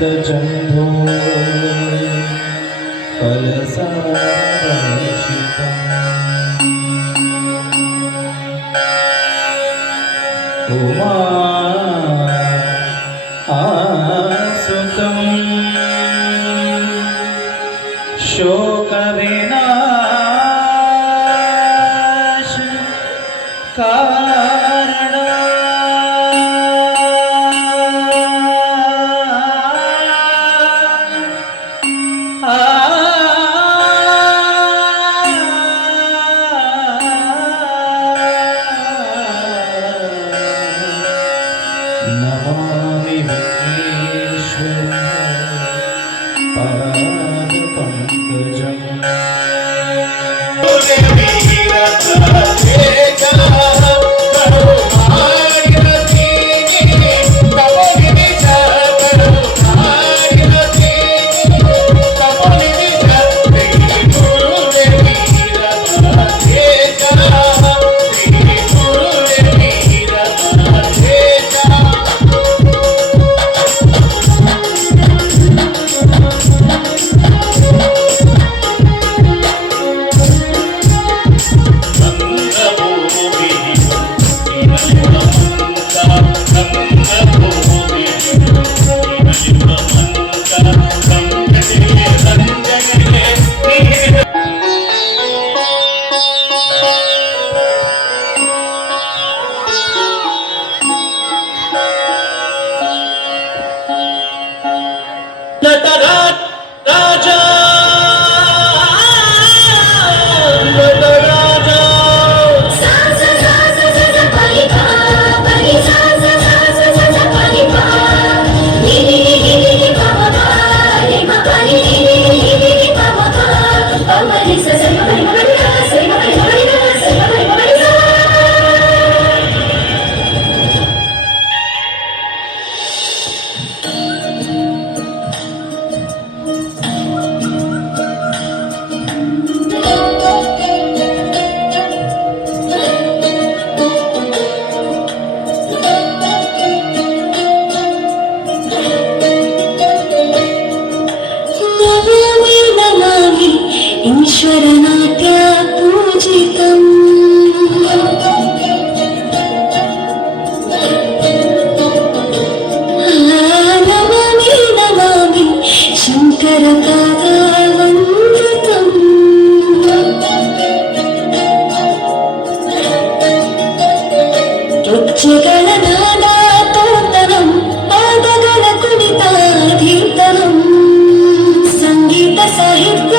जम्बो फलसारचितम् उमा आसुतं शोकविनाश कारण नमामि विघ्नेश्वर पादपङ्कजम् ईश्वरनाट्य पूजितम् नमामि नमामि शङ्करपादावन्दितम् उच्चगणनादातोत्तरम् पादगण कुಣಿताधीतरम् संगीत साहित्य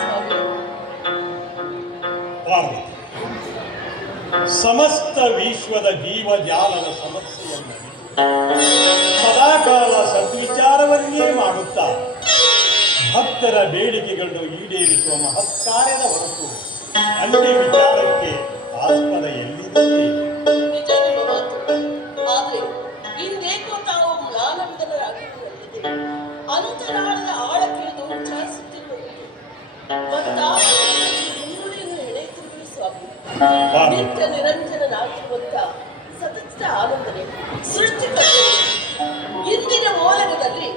ಸ್ವಾಮಿ. ಪಾರ್ವತಿ, ಸಮಸ್ತ ವಿಶ್ವದ ಜೀವಜಾಲದ ಸಮಸ್ಯೆಯನ್ನು ಸದಾಕಾಲ ಸದ್ವಿಚಾರವನ್ನೇ ಮಾಡುತ್ತಾ ಭಕ್ತರ ಬೇಡಿಕೆಗಳನ್ನು ಈಡೇರಿಸುವ ಮಹತ್ಕಾರ್ಯದ ಹೊರತು ಅನ್ಯ ವಿಚಾರಕ್ಕೆ ಆಸ್ಪದ ಎಲ್ಲಿದೆ? ನಿಜ ನಿಮ್ಮ ಮಾತು. ಆದ್ರೆ ಇಂದೇಕೋ ತಾವು ಮ್ಲಾನವಿದರಾಗಿರುವಂತಿದೆ. ಅಂತರಾಳದ ಆಳಕ್ಕಿಳಿದು ವಿಚಾರಿಸುತ್ತಿರುವಂತೆ ಮುನ್ನುಡಿಯನ್ನು ಎಳೆಯುತ್ತಿರುವುದು ಸ್ವಾಮಿ. ನಿತ್ಯ ನಿರಂಜನನಾಗಿರುವಂತ ಸತತ ಆನಂದನೆ ಸೃಷ್ಟಿಕರ್ತನೆ ಇಂದಿನ ಮೂಲಕದಲ್ಲಿ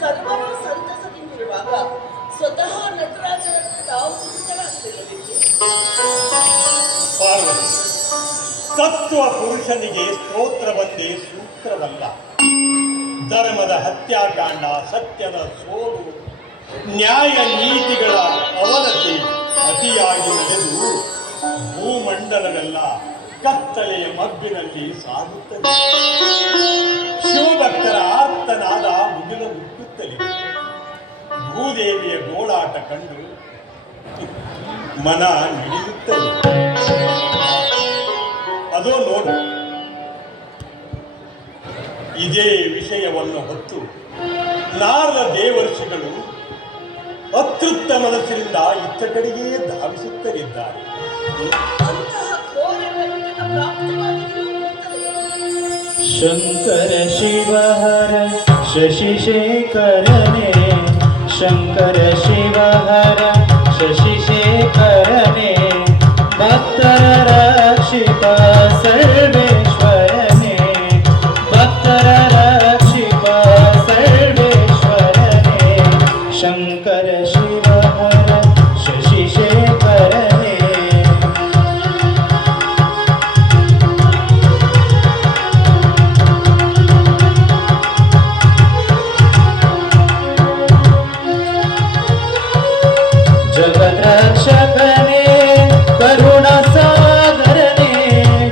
ಸರ್ವರು ಸಂತಸದಿಂದಿರುವಾಗ ಸ್ವತಃ ನಟರಾಜನನ್ನು ತಾವು ಚಿಂತನಾಗಿರಬೇಕು. ಪಾರ್ವತಿ, ತತ್ವ ಪುರುಷನಿಗೆ ಸ್ತೋತ್ರವೊಂದೇ ಸೂತ್ರವಲ್ಲ. ಧರ್ಮದ ಹತ್ಯಾಕಾಂಡ, ಸತ್ಯದ ಸೋಲು, ನ್ಯಾಯ ನೀತಿಗಳ ಅವನತಿ ಅತಿಯಾಗಿ ನಡೆದು ಭೂಮಂಡಲವೆಲ್ಲ ಕತ್ತಲೆಯ ಮಬ್ಬಿನಲ್ಲಿ ಸಾಗುತ್ತದೆ. ಶಿವಭಕ್ತರ ಆರ್ತನಾದ ಮುಗಿಲ ಹುಟ್ಟುತ್ತಲಿದೆ. ಭೂದೇವಿಯ ಗೋಳಾಟ ಕಂಡು ಮನ ನಡೆಯುತ್ತದೆ. ಅದೋ ನೋಡು, ಇದೇ ವಿಷಯವನ್ನು ಹೊತ್ತು ನಾರದ ದೇವರ್ಷಿಗಳು ಅತೃಪ್ತ ಮನಸ್ಸಿನಿಂದ ಇತ್ತ ಕಡೆಗೆ ಧಾವಿಸುತ್ತಲಿದ್ದಾರೆ. ಅಂತಹ ಘೋರ ಕೃತ್ಯದ ಪ್ರಾಪ್ತವಾಗಿರುತ್ತದೆ. ಶಂಕರ ಶಿವಹರ ಶಶಿಶೇಖರನೇ, ಶಂಕರ ಶಿವಹರ ಶಶಿಶೇಖರನೇ, ಭಕ್ತರ ರಕ್ಷಿತ ಸರ್ವೇಶ್ವರನೇ, ಭಕ್ತರ ರಕ್ಷಿತ ಸರ್ವೇಶ್ವರನೇ, ಶಂಕರ ಶಿವಹರ ಶಶಿಶೇಖರನೇ. जगद्रक्षकने करुणासागरने,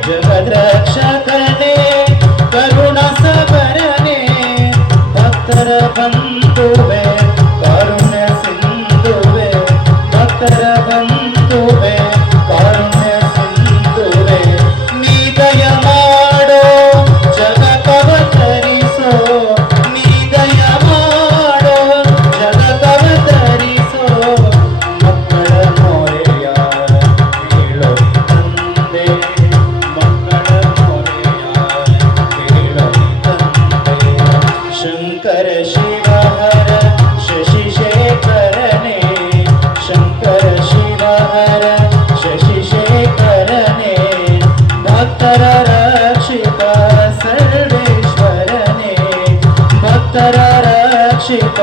जगद्रक्षकने करुणासागरने, भक्तर बंधुवे कारुण्य सिंधुवे, भक्तर बंधुवे कारुण्य सिंधुवे, ನೀ ದಯ ಮಾಡೋ ಜಗತ್ತವತರಿಸೋ, ನೀ ದಯ ಮಾಡೋ ಜಗತ್ತವತರಿಸೋ, ಮಕ್ಕಳ ಮೊರೆಯ ಕೇಳೋ ತಂದೆ, ಮಕ್ಕಳ ಮೊರೆಯ ಕೇಳೋ ತಂದೆ, ಶಂಕರ ಶಿವಹರ ಶಶಿಶೇಖರನೇ, ಶಂಕರ ಶಿವಹರ ಶಶಿಶೇಖರನೇ, ಭಕ್ತರ ರಕ್ಷಿತ ಸರ್ವೇಶ್ವರನೇ, ಭಕ್ತರ ರಕ್ಷಿತ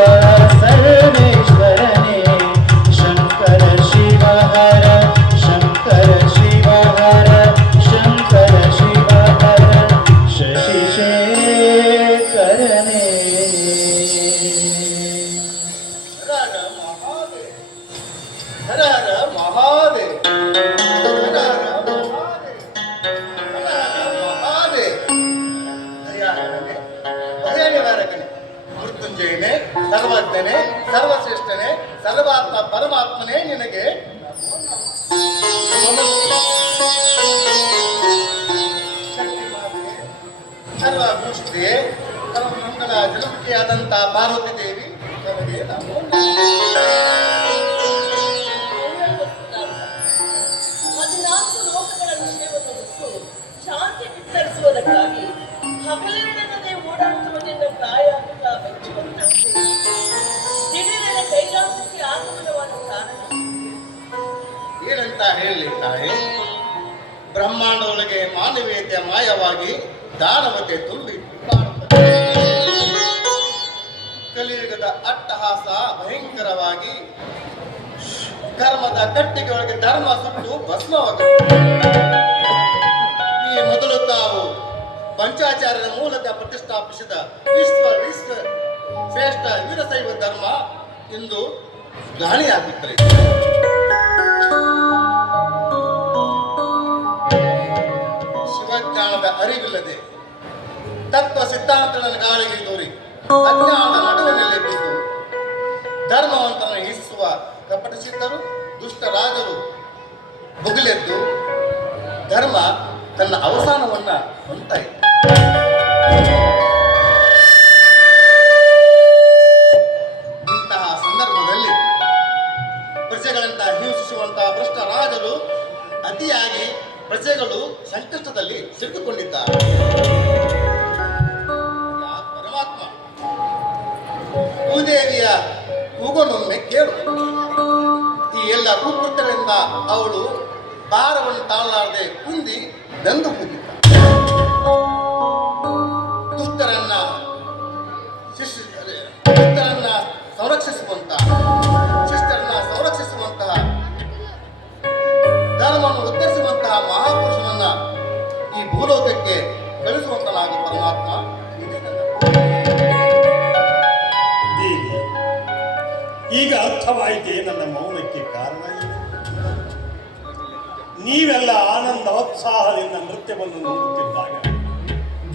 ಸರ್ವೇಶ್ವರನೇ, ಶಂಕರ ಶಿವಹರ ಶಂಕರ ಶಿವಹರ ಶಂಕರ ಶಿವಹರ ಶಶಿಶೇಖರನೇ. ಹರ ಹರ ಮಹಾದೇವ್, ಹರ ಹರ ಮಹಾದೇವ್, ಹರ ಹರ ಮಹಾದೇವ್. ದಯಾಹರನೆ, ಭಯನಿವಾರಕನೆ, ಮೃತ್ಯುಂಜಯನೇ, ಸರ್ವಜ್ಞನೇ, ಸರ್ವಶ್ರೇಷ್ಠನೇ, ಸರ್ವಾತ್ಮ ಪರಮಾತ್ಮನೇ ನಿನಗೆ ಶಕ್ತಿಮಾತೆ, ಸರ್ವಭೂಷಿತೆಯೇ, ಸರ್ವಮಂಗಲ ಜನಮುಖಿಯಾದಂಥ ಪಾರ್ವತಿ ದೇವಿ ನಮಗೆ ನಮೋ ಹದಿನಾಲ್ಕು ಲೋಕಗಳ ವಿಷಯವನ್ನು ಬಿಟ್ಟು ಶಾಂತಿ ವಿಸ್ತರಿಸುವುದಕ್ಕಾಗಿ ಹಗಲಿರಡದೆ ಓಡಾಡುತ್ತಿರುವ ನಿನ್ನ ಕಾಯಾಗುತ್ತಾ ಬೆಚ್ಚುವಂತಂತೆ ದಿಢೀರನ ಕೈಲಾಸಕ್ಕೆ ಆಗಮನವಾದ ಕಾರಣ ಏನಂತ ಹೇಳಲಿ ತಾಯಿ? ಬ್ರಹ್ಮಾಂಡದೊಳಗೆ ಮಾನವೀಯತೆ ಮಾಯವಾಗಿ ದಾನವತೆ ತುಂಬಿ ತುತ್ತಾಡುತ್ತದೆ. ಕಲಿಯುಗದ ಅಟ್ಟಹಾಸ ಭಯಂಕರವಾಗಿ ಕರ್ಮದ ಕಟ್ಟಿಗೆ ಒಳಗೆ ಧರ್ಮ ಸುಟ್ಟು ಭಸ್ಮವಾಗುತ್ತದೆ. ಈ ಮೊದಲು ತಾವು ಪಂಚಾಚಾರ್ಯರ ಮೂಲಕ ಪ್ರತಿಷ್ಠಾಪಿಸಿದ ವಿಶ್ವ ಶ್ರೇಷ್ಠ ವೀರಶೈವ ಧರ್ಮ ಇಂದು ಗಾಳಿಯಾಗುತ್ತದೆ. ಶಿವಜ್ಞಾನದ ಅರಿವಿಲ್ಲದೆ ತತ್ವ ಸಿದ್ಧಾಂತಗಳನ್ನು ಗಾಳಿಗೆ ದೂರಿ ಅಜ್ಞಾನದ ನಡುವಿನಲ್ಲಿ ಬಿದ್ದು ಧರ್ಮವಂತನ ಹಿಸುವ ಕಪಟ ಸಿದ್ಧಾಂತ ರಾಜರು ಬುಗಿಲೆದ್ದು ಧರ್ಮ ತನ್ನ ಅವಸಾನವನ್ನ ಹೊಂದ್ತಾ ಇದೆ. ಇಂತಹ ಸಂದರ್ಭದಲ್ಲಿ ಪ್ರಜೆಗಳಂತ ಹಿಂಸಿಸುವಂತಹ ಭ್ರಷ್ಟ ರಾಜರು ಅತಿಯಾಗಿ ಪ್ರಜೆಗಳು ಸಂಕಷ್ಟದಲ್ಲಿ ಸಿಲುಕಿಕೊಂಡಿದ್ದಾರೆ. ಯಾ ಪರಮಾತ್ಮ ಭೂದೇವಿಯ ಕೂಗನೊಮ್ಮೆ ಕೇಳು. ಈ ಎಲ್ಲ ಕುಕೃತ್ಯಗಳಿಂದ ಅವಳು ಭಾರವನ್ನು ತಾಳಲಾರದೆ ಕುಂದಿ ದಂದು ಹೋಗಿದ್ದ. ದುಷ್ಟರನ್ನ ಸಂರಕ್ಷಿಸುವಂತಹ ಧರ್ಮವನ್ನು ಉತ್ತರಿಸುವಂತಹ ಮಹಾಪುರುಷನನ್ನ ಈ ಭೂಲೋಕಕ್ಕೆ ಕಳಿಸುವಂತನಾಗ ಪರಮಾತ್ಮ. ಇದೇ ನನ್ನ ದೇವಿ, ಈಗ ಅರ್ಥವಾಯಿತೆ ನನ್ನ ಮೌನಕ್ಕೆ ಕಾರಣ ಏನು? ನೀವೆಲ್ಲ ಆನಂದ ಉತ್ಸಾಹದಿಂದ ನೃತ್ಯವನ್ನು ನೋಡುತ್ತಿದ್ದಾಗ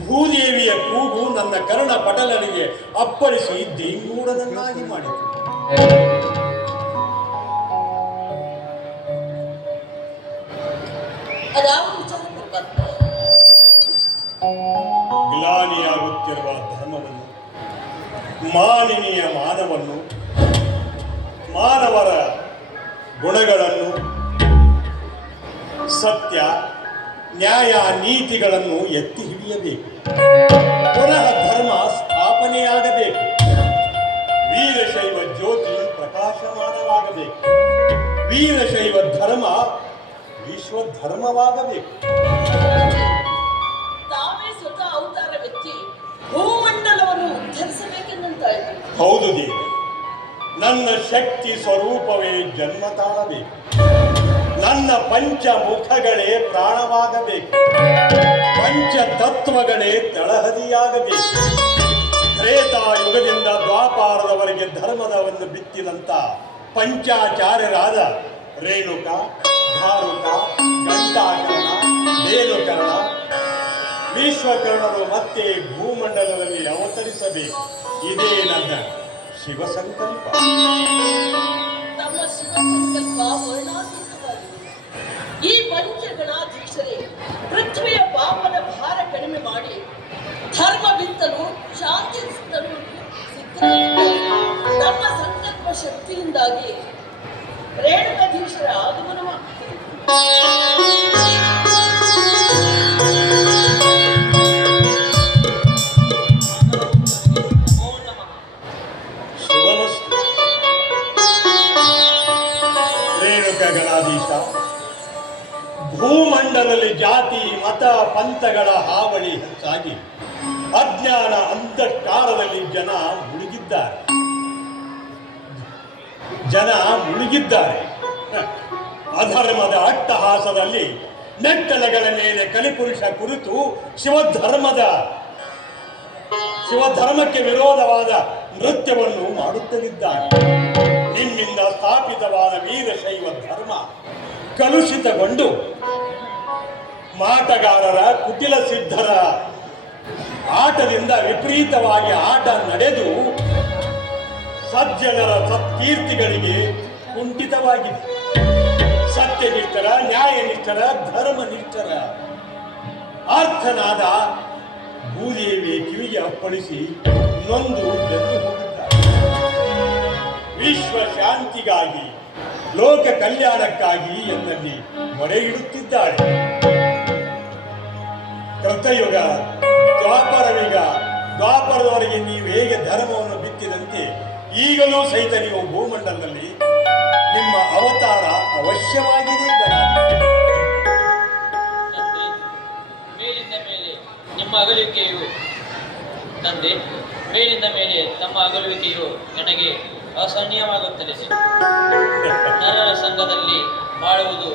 ಭೂದೇವಿಯ ಕೂಗು ನನ್ನ ಕರ್ಣ ಪಟಲನಿಗೆ ಅಪ್ಪಳಿಸಿ ದೇಂಗೂಡನನ್ನಾಗಿ ಮಾಡಿತು. ಗ್ಲಾನಿಯಾಗುತ್ತಿರುವ ಧರ್ಮವನ್ನು, ಮಾನಿನಿಯ ಮಾನವನ್ನು, ಮಾನವರ ಗುಣಗಳನ್ನು, ಸತ್ಯ ನ್ಯಾಯ ನೀತಿಗಳನ್ನು ಎತ್ತಿ ಹಿಡಿಯಬೇಕು. ಪುನಃ ಧರ್ಮ ಸ್ಥಾಪನೆಯಾಗಬೇಕು. ವೀರಶೈವ ಜ್ಯೋತಿ ಪ್ರಕಾಶಮಾನವಾಗಬೇಕು. ವೀರಶೈವ ಧರ್ಮ ವಿಶ್ವಧರ್ಮವಾಗಬೇಕು. ತಾವೇ ಸ್ವತಃ ಅವತಾರವೆತ್ತಿ ಭೂಮಂಡಲವನ್ನು ಉದ್ಧರಿಸಬೇಕೆಂದಂತಾಯಿತು. ಹೌದು ದೇವಿ, ನನ್ನ ಶಕ್ತಿ ಸ್ವರೂಪವೇ ಜನ್ಮ ತಾಳಬೇಕು. ನನ್ನ ಪಂಚಮುಖಗಳೇ ಪ್ರಾಣವಾಗಬೇಕು. ಪಂಚ ತತ್ವಗಳೇ ತಳಹದಿಯಾಗಬೇಕು. ತ್ರೇತಾಯುಗದಿಂದ ದ್ವಾಪಾರದವರೆಗೆ ಧರ್ಮದವನ್ನು ಬಿತ್ತಿದಂತ ಪಂಚಾಚಾರ್ಯರಾದ ರೇಣುಕ, ಧಾರುಕ, ಗಂಟಾಕರ್ಣ, ವೇಣುಕರ್ಣ, ವಿಶ್ವಕರ್ಣರು ಮತ್ತೆ ಭೂಮಂಡಲದಲ್ಲಿ ಅವತರಿಸಬೇಕು. ಇದೇ ನನ್ನ ಶಿವ ಸಂಕಲ್ಪ. ನಮ್ಮ ಶಿವ ಸಂಕಲ್ಪ ವರ್ಣಾತೀತವಾಗಿದೆ. ಈ ಪಂಚಗಣಾಧೀಶರೇ ಪೃಥ್ವಿಯ ಪಾಪದ ಭಾರ ಕಡಿಮೆ ಮಾಡಿ ಧರ್ಮ ಬಿತ್ತಲು ಶಾಂತಿ ತರಲು ಸಿದ್ಧರಾಗಿದ್ದಾರೆ. ನಮ್ಮ ಸಂಕಲ್ಪ ಶಕ್ತಿಯಿಂದಾಗಿ ರೇಣುಕಾಧೀಶರ ಆಗಮನವಾಗುತ್ತದೆ. ಗಣಾಧೀಶ, ಭೂಮಂಡಲದಲ್ಲಿ ಜಾತಿ ಮತ ಪಂಥಗಳ ಹಾವಳಿ ಹೆಚ್ಚಾಗಿ ಅಜ್ಞಾನ ಅಂಧಕಾರದಲ್ಲಿ ಜನ ಮುಳುಗಿದ್ದಾರೆ. ಅಧರ್ಮದ ಅಟ್ಟಹಾಸದಲ್ಲಿ ನೆಟ್ಟಲೆಗಳ ಮೇಲೆ ಕಲಿಪುರುಷ ಕುರಿತು ಶಿವಧರ್ಮಕ್ಕೆ ವಿರೋಧವಾದ ನೃತ್ಯವನ್ನು ಮಾಡುತ್ತಲಿದ್ದಾರೆ. ನಿಮ್ಮಿಂದ ಸ್ಥಾಪಿತವಾದ ವೀರಶೈವ ಧರ್ಮ ಕಲುಷಿತಗೊಂಡು ಮಾಟಗಾರರ ಕುಟಿಲ ಸಿದ್ಧರ ಆಟದಿಂದ ವಿಪರೀತವಾಗಿ ಆಟ ನಡೆದು ಸಜ್ಜನರ ಸತ್ಕೀರ್ತಿಗಳಿಗೆ ಕುಂಠಿತವಾಗಿದೆ. ಸತ್ಯನಿಷ್ಠರ, ನ್ಯಾಯನಿಷ್ಠರ, ಧರ್ಮನಿಷ್ಠರ ಅರ್ಥನಾದ ಭೂದೇವಿ ಕಿವಿಗೆ ಅಪ್ಪಳಿಸಿ ನೊಂದು ಬೆಂದು ಹೋಗಿದ್ದಾರೆ. ವಿಶ್ವ ಶಾಂತಿಗಾಗಿ, ಲೋಕ ಕಲ್ಯಾಣಕ್ಕಾಗಿ ಎಂದಲ್ಲಿ ಮೊರೆ ಇಡುತ್ತಿದ್ದಾಳೆ. ಕೃತಯುಗ, ದ್ವಾಪರದವರೆಗೆ ನೀವು ಹೇಗೆ ಧರ್ಮವನ್ನು ಬಿತ್ತಿದಂತೆ ಈಗಲೂ ಸಹಿತ ನೀವು ಭೂಮಂಡಲದಲ್ಲಿ ನಿಮ್ಮ ಅವತಾರ ಅವಶ್ಯವಾಗಿದೆ. ಮೇಲಿಂದ ಮೇಲೆ ನಿಮ್ಮ ಅಗಲುವಿಕೆಯು ತಂದೆ, ಮೇಲಿಂದ ಮೇಲೆ ತಮ್ಮ ಅಗಲುವಿಕೆಯು ನನಗೆ ಅಸಹ್ಯವಾಗುತ್ತದೆ. ನರರ ಸಂಘದಲ್ಲಿ ಬಾಳುವುದು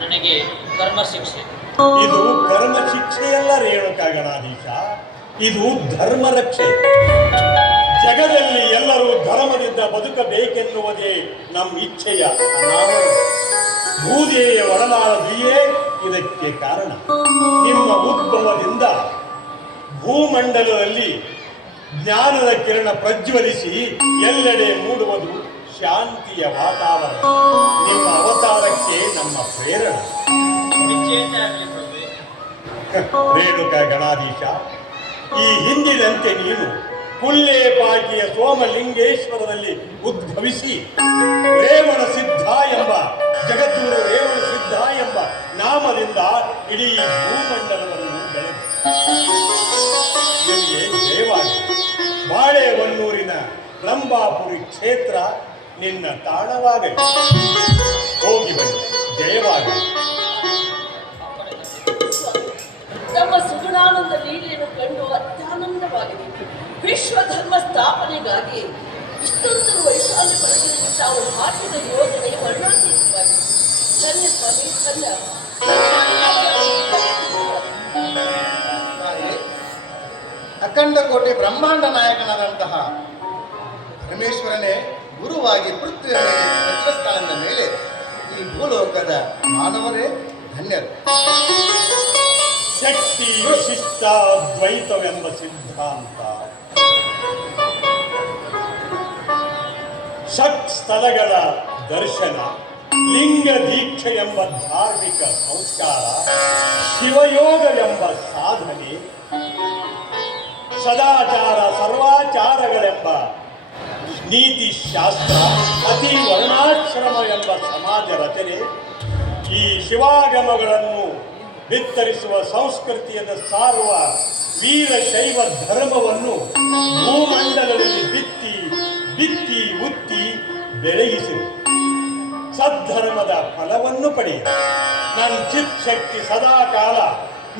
ನನಗೆ ಕರ್ಮ ಶಿಕ್ಷೆ. ಇದು ಕರ್ಮ ಶಿಕ್ಷೆಯಲ್ಲ ರೇಣುಕಾ ಗಣಾಧೀಶ, ಇದು ಧರ್ಮ ರಕ್ಷೆ. ಜಗದಲ್ಲಿ ಎಲ್ಲರೂ ಧರ್ಮದಿಂದ ಬದುಕಬೇಕೆನ್ನುವುದೇ ನಮ್ಮ ಇಚ್ಛೆಯ ಅನಾವರಣ. ಭೂದೇವಿಯ ಒಡನಾಡಿಯೇ ಇದಕ್ಕೆ ಕಾರಣ. ನಿಮ್ಮ ಉದ್ಭವದಿಂದ ಭೂಮಂಡಲದಲ್ಲಿ ಜ್ಞಾನದ ಕಿರಣ ಪ್ರಜ್ವಲಿಸಿ ಎಲ್ಲೆಡೆ ಮೂಡುವುದು ಶಾಂತಿಯ ಪ್ರೀತಿಯ ವಾತಾವರಣ ನಿಮ್ಮ ಅವತಾರಕ್ಕೆ ನಮ್ಮ ಪ್ರೇರಣೆ. ವಿಚ್ಛೇದ ಆಗಲಿ ಪ್ರಭುವೆ. ರೇಣುಕ ಗಣಾಧೀಶ, ಈ ಹಿಂದಿನಂತೆ ನೀನು ಕುಲ್ಲೇಪಾಕಿಯ ಸೋಮಲಿಂಗೇಶ್ವರದಲ್ಲಿ ಉದ್ಭವಿಸಿ ರೇವಣ ಸಿದ್ಧ ಎಂಬ ಜಗದ್ಗುರು ರೇವಣ ಸಿದ್ಧ ಎಂಬ ನಾಮದಿಂದ ಇಡೀ ಭೂಮಂಡಲವನ್ನು ಬೆಳೆದು ನಿಮಗೆ ಜಯವಾಗಿ ಬಾಳೆಹೊನ್ನೂರಿನ ರಂಭಾಪುರಿ ಕ್ಷೇತ್ರ ನಿನ್ನ ತಾಣವಾಗಲಿ. ಹೋಗಿ ಬನ್ನಿ, ಜಯವಾಗಲಿ. ನಮ್ಮ ಸುಗುಣಾನಂದ ಲೀಲೆಯನ್ನು ಕಂಡು ಅತ್ಯಾನಂದವಾಗಿದೆ. ವಿಶ್ವ ಧರ್ಮ ಸ್ಥಾಪನೆಗಾಗಿ ಇಷ್ಟೊಂದು ವೈಶಾಲ್ಯ ಪರದಿಂದ ತಾವು ಹಾಕಿದ ಯೋಜನೆ ವರ್ಣಾತೀತವಾಗಿದೆ. ಧನ್ಯ ಸ್ವಾಮಿ, ಧನ್ಯ. ಅಖಂಡ ಕೋಟೆ ಬ್ರಹ್ಮಾಂಡ ನಾಯಕನಾದಂತಹ ಪರಮೇಶ್ವರನೇ ಗುರುವಾಗಿ ಪೃಥ್ವಿಯ ಮೇಲೆ ವಜ್ರಸ್ಥಾನದ ಮೇಲೆ ಈ ಭೂಲೋಕದ ಮಾನವರೇ ಧನ್ಯರು. ಶಕ್ತಿ ವಿಶಿಷ್ಟ ದ್ವೈತವೆಂಬ ಸಿದ್ಧಾಂತ, ಷಟ್ ಸ್ಥಳಗಳ ದರ್ಶನ, ಲಿಂಗ ದೀಕ್ಷೆ ಎಂಬ ಧಾರ್ಮಿಕ ಸಂಸ್ಕಾರ, ಶಿವಯೋಗವೆಂಬ ಸಾಧನೆ, ಸದಾಚಾರ ಸರ್ವಾಚಾರಗಳೆಂಬ ನೀತಿ ಶಾಸ್ತ್ರ, ಅತಿ ವರ್ಣಾಶ್ರಮ ಎಂಬ ಸಮಾಜ ರಚನೆ, ಈ ಶಿವಾಗಮಗಳನ್ನು ಬಿತ್ತರಿಸುವ ಸಂಸ್ಕೃತಿಯನ್ನು ಸಾರುವ ವೀರಶೈವ ಧರ್ಮವನ್ನು ಭೂಮಂಡಲದಲ್ಲಿ ಬಿತ್ತಿ ಬಿತ್ತಿ ಉತ್ತಿ ಬೆಳಗಿಸಿದೆ. ಸದ್ಧರ್ಮದ ಫಲವನ್ನು ಪಡೆಯಿರಿ. ನನ್ನ ಚಿತ್ ಶಕ್ತಿ ಸದಾ ಕಾಲ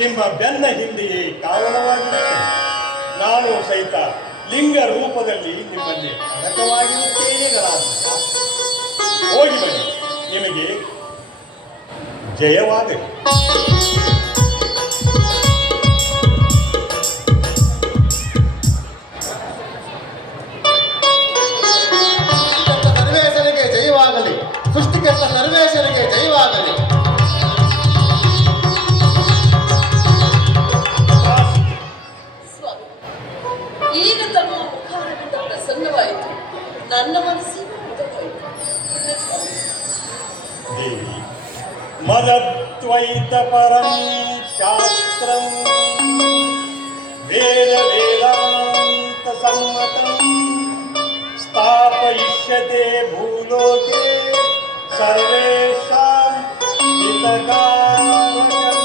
ನಿಮ್ಮ ಬೆನ್ನ ಹಿಂದೆಯೇ ಕಾವಲವಾಗಿರುತ್ತದೆ. ನಾನು ಸಹಿತ ಲಿಂಗ ರೂಪದಲ್ಲಿ ನಿಮ್ಮಲ್ಲಿ ಅಡಕವಾಗಿರುತ್ತೇನೆಗಳಾದ ಹೋಗಿ ಬನ್ನಿ, ನಿಮಗೆ ಜಯವಾಗಲಿ. ಸರ್ವೇಶನಿಗೆ ಜಯವಾಗಲಿ. ಸೃಷ್ಟಿಕರ್ತ ಸರ್ವೇಶನಿಗೆ ಜಯವಾಗಲಿ. ಸ್ವಾಮಿ, ಈಗ ತಮ್ಮ ಮುಖಾರವಿಂದ ಪ್ರಸನ್ನವಾಯಿತು. ನನ್ನ ಮನಸ್ಸಿಗೂ ಮುದವಾಯಿತು. ಪುಣ್ಯ ಸ್ವಾಮಿ. ದೇವಿ ಮದದ್ವೈತ ಪರಂ ಶಾಸ್ತ್ರಂ ವೇದ ವೇದಾಂತ ಸಮ್ಮತಂ ಸ್ಥಾಪಯಿಷ್ಯತೆ ಭೂಲೋಕೆ ಸರ್ವೇಷಾಂ ಹಿತಕಾರಕಂ.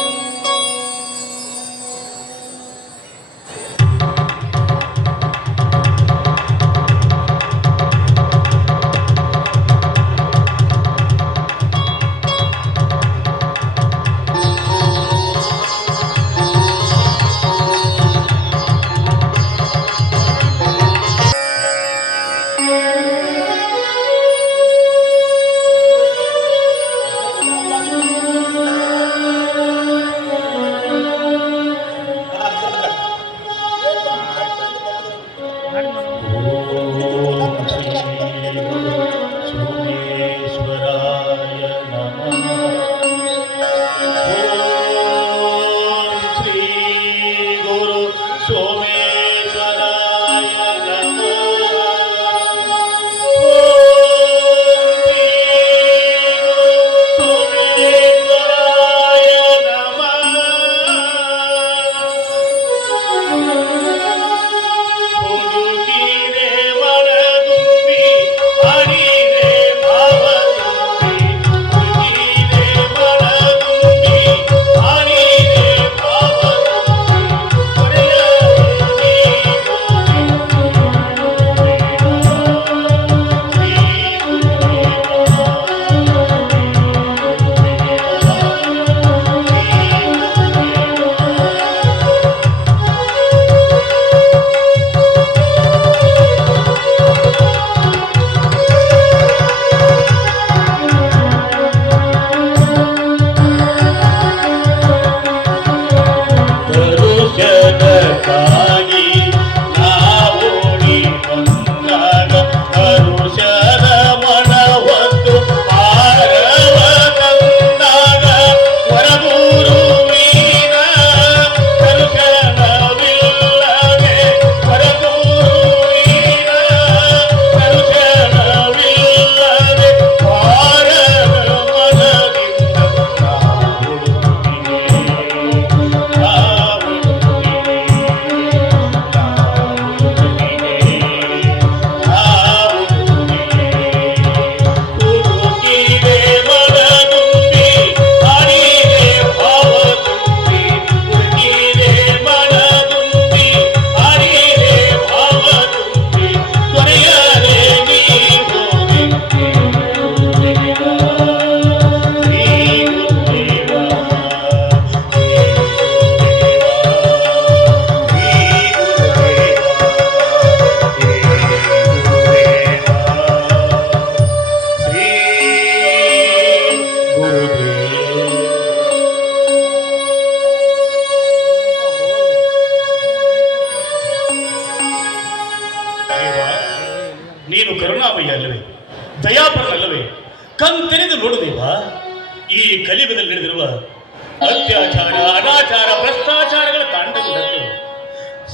ಕಣ್ತೆರೆದು ನೋಡುದೇವ, ಈ ಕಲಿಯುಗದಲ್ಲಿ ನಡೆದಿರುವ ಅತ್ಯಾಚಾರ, ಅನಾಚಾರ, ಭ್ರಷ್ಟಾಚಾರಗಳ ತಾಂಡವದಂತೆ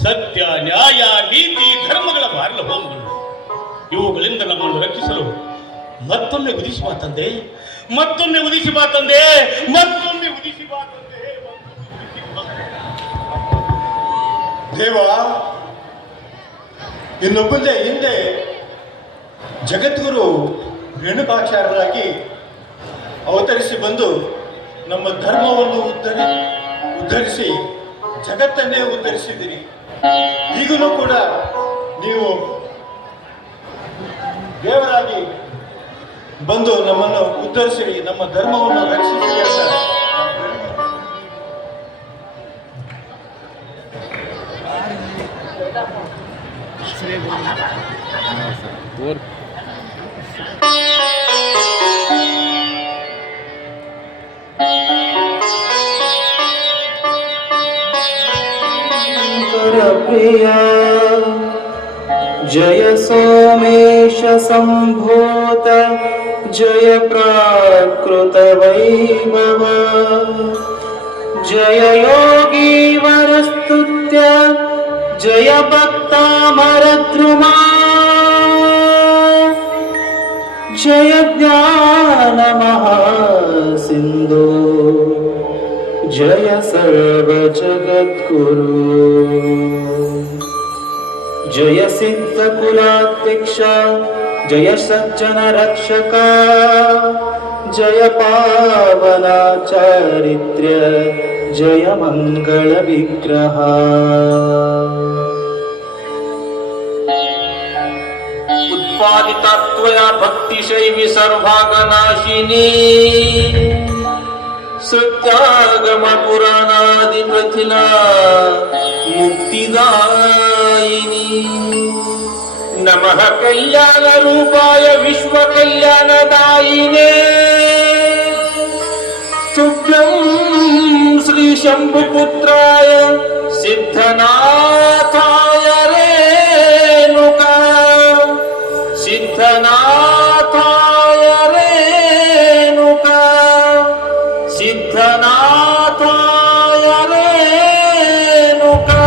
ಸತ್ಯ, ನ್ಯಾಯ, ನೀತಿ, ಧರ್ಮಗಳ ಮಾರಲ ಹೋಮಗಳು ಇವುಗಳಿಂದ ನಮ್ಮನ್ನು ರಕ್ಷಿಸಲು ಮತ್ತೊಮ್ಮೆ ಉದಿಸಿ ಬಾ ತಂದೆ, ಮತ್ತೊಮ್ಮೆ ಉದಿಸಿ ಬಾ ತಂದೆ, ಮತ್ತೊಮ್ಮೆ ಉದಿಸಿ ಬಾ ತಂದೆ. ದೇವ, ಇನ್ನು ಮುಂದೆ ಹಿಂದೆ ಜಗದ್ಗುರು ರೇಣುಕಾಚಾರ್ಯರಾಗಿ ಅವತರಿಸಿ ಬಂದು ನಮ್ಮ ಧರ್ಮವನ್ನು ಉದ್ಧರಿಸಿ ಜಗತ್ತನ್ನೇ ಉದ್ಧರಿಸಿದಿರಿ. ಈಗಲೂ ಕೂಡ ನೀವು ದೇವರಾಗಿ ಬಂದು ನಮ್ಮನ್ನು ಉದ್ಧರಿಸಿರಿ, ನಮ್ಮ ಧರ್ಮವನ್ನು ರಕ್ಷಿಸಿರಿ ಅಂತ प्रिय जय सोमेश संभूत जय प्राकृत वैभव जय योगी वरस्तुत्य जय भक्तामरद्रुमा जय ज्ञान महासिन्धु जय सर्वजगद्गुरु जय सिद्धकुलाध्यक्ष जय सज्जन रक्षक जय पावना चारित्र्य जय मंगल विग्रह उत्पादिता त्वया भक्तिशैवी सर्वागनाशिनी सत्यागम पुराणादि प्रथिना मुक्तिदायिनी नमः कल्याण रूपाय विश्व कल्याणदायिने तुभ्यं श्री शंभुपुत्राय सिद्धनाथाय रेणुका सिद्धनाथाय रेणुका सिद्धनाथाय रेणुका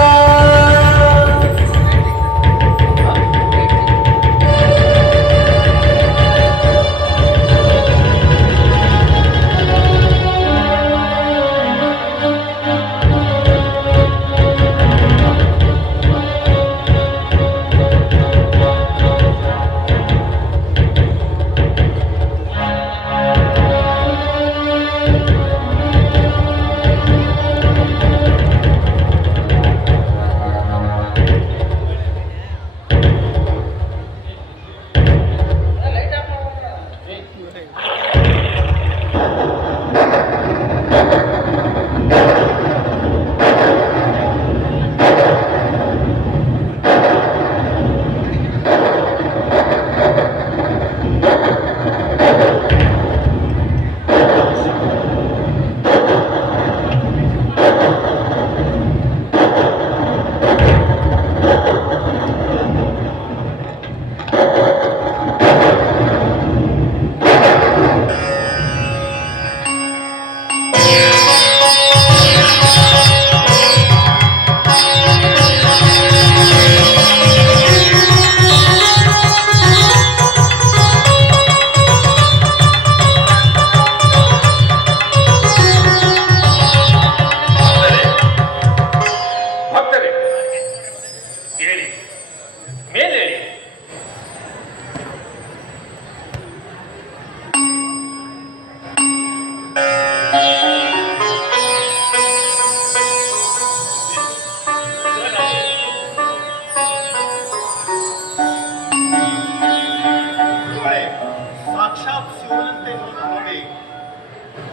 ಸಾಕ್ಷಾತ್ ಶಿವನಂತೆ ನೋಡಿ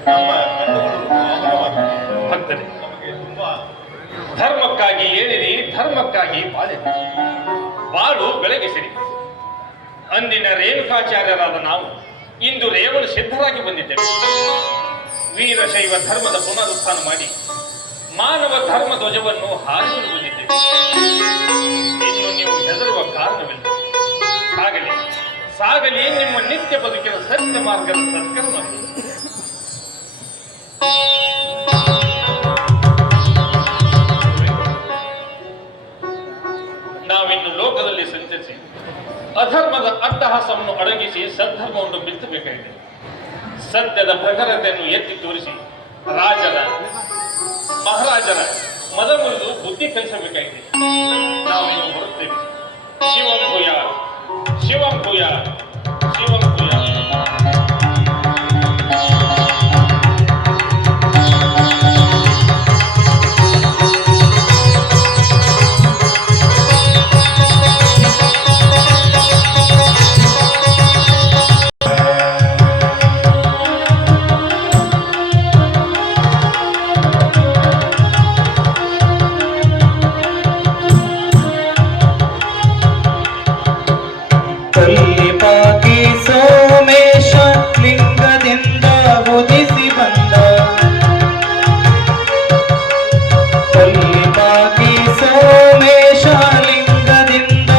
ನಮ್ಮ ಕಣ್ಣುಗಳು ಆವರವಾದವು. ಭಕ್ತರೇ, ನಮಗೆ ತುಂಬಾ ಧರ್ಮಕ್ಕಾಗಿ ಏಳಿರಿ, ಧರ್ಮಕ್ಕಾಗಿ ಬಾಳಿರಿ, ಬಾಳು ಬೆಳಗಿಸಿರಿ. ಅಂದಿನ ರೇಣುಕಾಚಾರ್ಯರಾದ ನಾವು ಇಂದು ರೇವಣ ಸಿದ್ಧರಾಗಿ ಬಂದಿದ್ದೇವೆ. ವೀರಶೈವ ಧರ್ಮದ ಪುನರುತ್ಥಾನ ಮಾಡಿ ಮಾನವ ಧರ್ಮ ಧ್ವಜವನ್ನು ಹಾರಿಸಲು ಬಂದಿದ್ದೇವೆ. ಇನ್ನು ನೀವು ಹೆದರುವ ಕಾರಣವಿಲ್ಲ. ಆಗಲಿ, ಸಾಗಲಿ ನಿಮ್ಮ ನಿತ್ಯ ಬದುಕಿನ ಸತ್ಯ ಮಾರ್ಗದ ಸತ್ಕರ್ಮ. ನಾವಿನ್ನು ಲೋಕದಲ್ಲಿ ಸಂಚರಿಸಿ ಅಧರ್ಮದ ಅಟ್ಟಹಾಸವನ್ನು ಅಡಗಿಸಿ ಸದ್ಧರ್ಮವನ್ನು ಬಿತ್ತಬೇಕಾಗಿದೆ. ಸತ್ಯದ ಪ್ರಖರತೆಯನ್ನು ಎತ್ತಿ ತೋರಿಸಿ ರಾಜನ ಮಹಾರಾಜರ ಮದಮುರಿದು ಬುದ್ಧಿ ಕಲಿಸಬೇಕಾಗಿದೆ. ನಾವೇನು ಹೊರತೇವೆ. ಶಿವಂ ಭೂಯ, ಶಿವಂ ಭೂಯ, ಶಿವಂ ಭೂಯ. ಕೊಲ್ಲಿಪಾಕಿ ಸೋಮೇಶ ಲಿಂಗದಿಂದ ಉದಿಸಿ ಬಂದ. ಕೊಲ್ಲಿಪಾಕಿ ಸೋಮೇಶ ಲಿಂಗದಿಂದ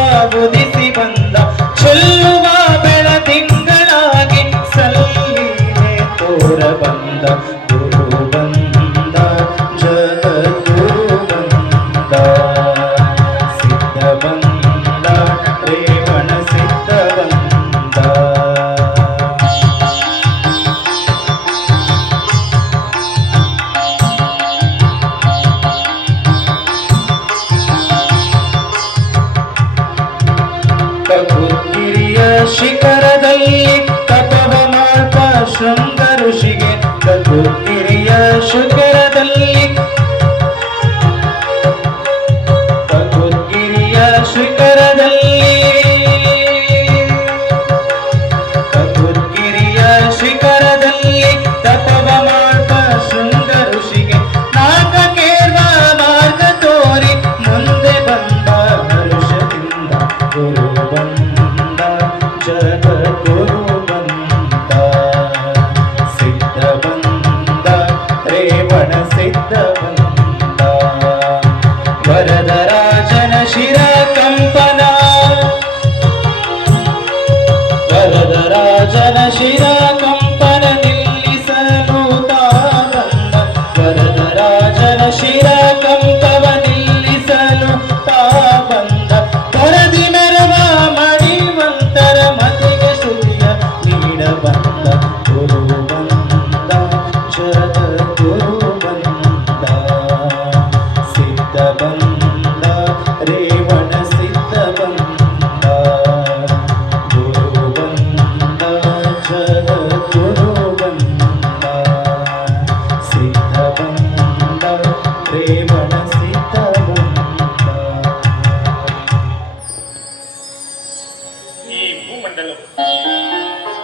ಉದಿಸಿ ಬಂದ. ಚೆಲ್ಲುವ ಬೆಳದಿಂಗಳಾಗಿ ಸಲ್ಲಿನೆ ತೋರ ಬಂದ. ಗುರು ಬಂದ, ಜಗದ್ಗುರು ಬಂದ, ಸಿದ್ಧ ಬಂದ, ರೇವಣ ಸಿದ್ಧ ಬಂದ. ಕಗುಗಿರಿಯ ಶಿಖರದಲ್ಲಿ ತಪವ ಮಾಡ್ಪ ಶೃಂಗ ಋಷಿಗೆ. ಕಗುಗಿರಿಯ ಶಿಖರದಲ್ಲಿ, ಕಗುಗಿರಿಯ ಶಿಖರದಲ್ಲಿ, ಕಗುಗಿರಿಯ ಶಿಖರದಲ್ಲಿ ತಪವ ಮಾಡ್ಪ ಶೃಂಗ ಋಷಿಗೆ. ನಾಗಕೇರ್ವ ಮಾರ್ಗ ತೋರಿ ಮುಂದೆ ಬಂದ ಹರುಷದಿಂದ. ಗುರು ಬಂದ, ಜಗದ್ಗುರು ಬಂದ, ಸಿದ್ಧ ಬಂದ, ರೇವಣ ಸಿದ್ಧ ಬಂದ. ವರದರಾಜನ ಶಿರ ಕಂಪನ, ವರದರಾಜನ ಶಿರ ಕಂಪನ ನಿಲ್ಲಿಸಲು ತಾ ಬಂದ. ವರದರಾಜನ ಶಿರ ಕಂಪವ ನಿಲ್ಲಿಸಲು ತಾ ಬಂದ. ಪರದಿ ಮೆರವ ಮಣಿವಂತರ ಮತಿಗೆ ಶ್ರುತಿಯ ನೀಡ ಬಂದ. ಗುರು ಬಂದ, ಜಗದ್ಗುರು ಬಂದ, ಸಿದ್ಧ ಬಂದ, ರೇವಣ ಸಿದ್ಧ ಬಂದ. ಗುರು ಬಂದ, ಜಗದ್ಗುರು ಬಂದ, ಸಿದ್ಧ ಬಂದ, ರೇವಣ ಸಿದ್ಧ ಬಂದ. ಈ ಭೂಮಂಡಲವು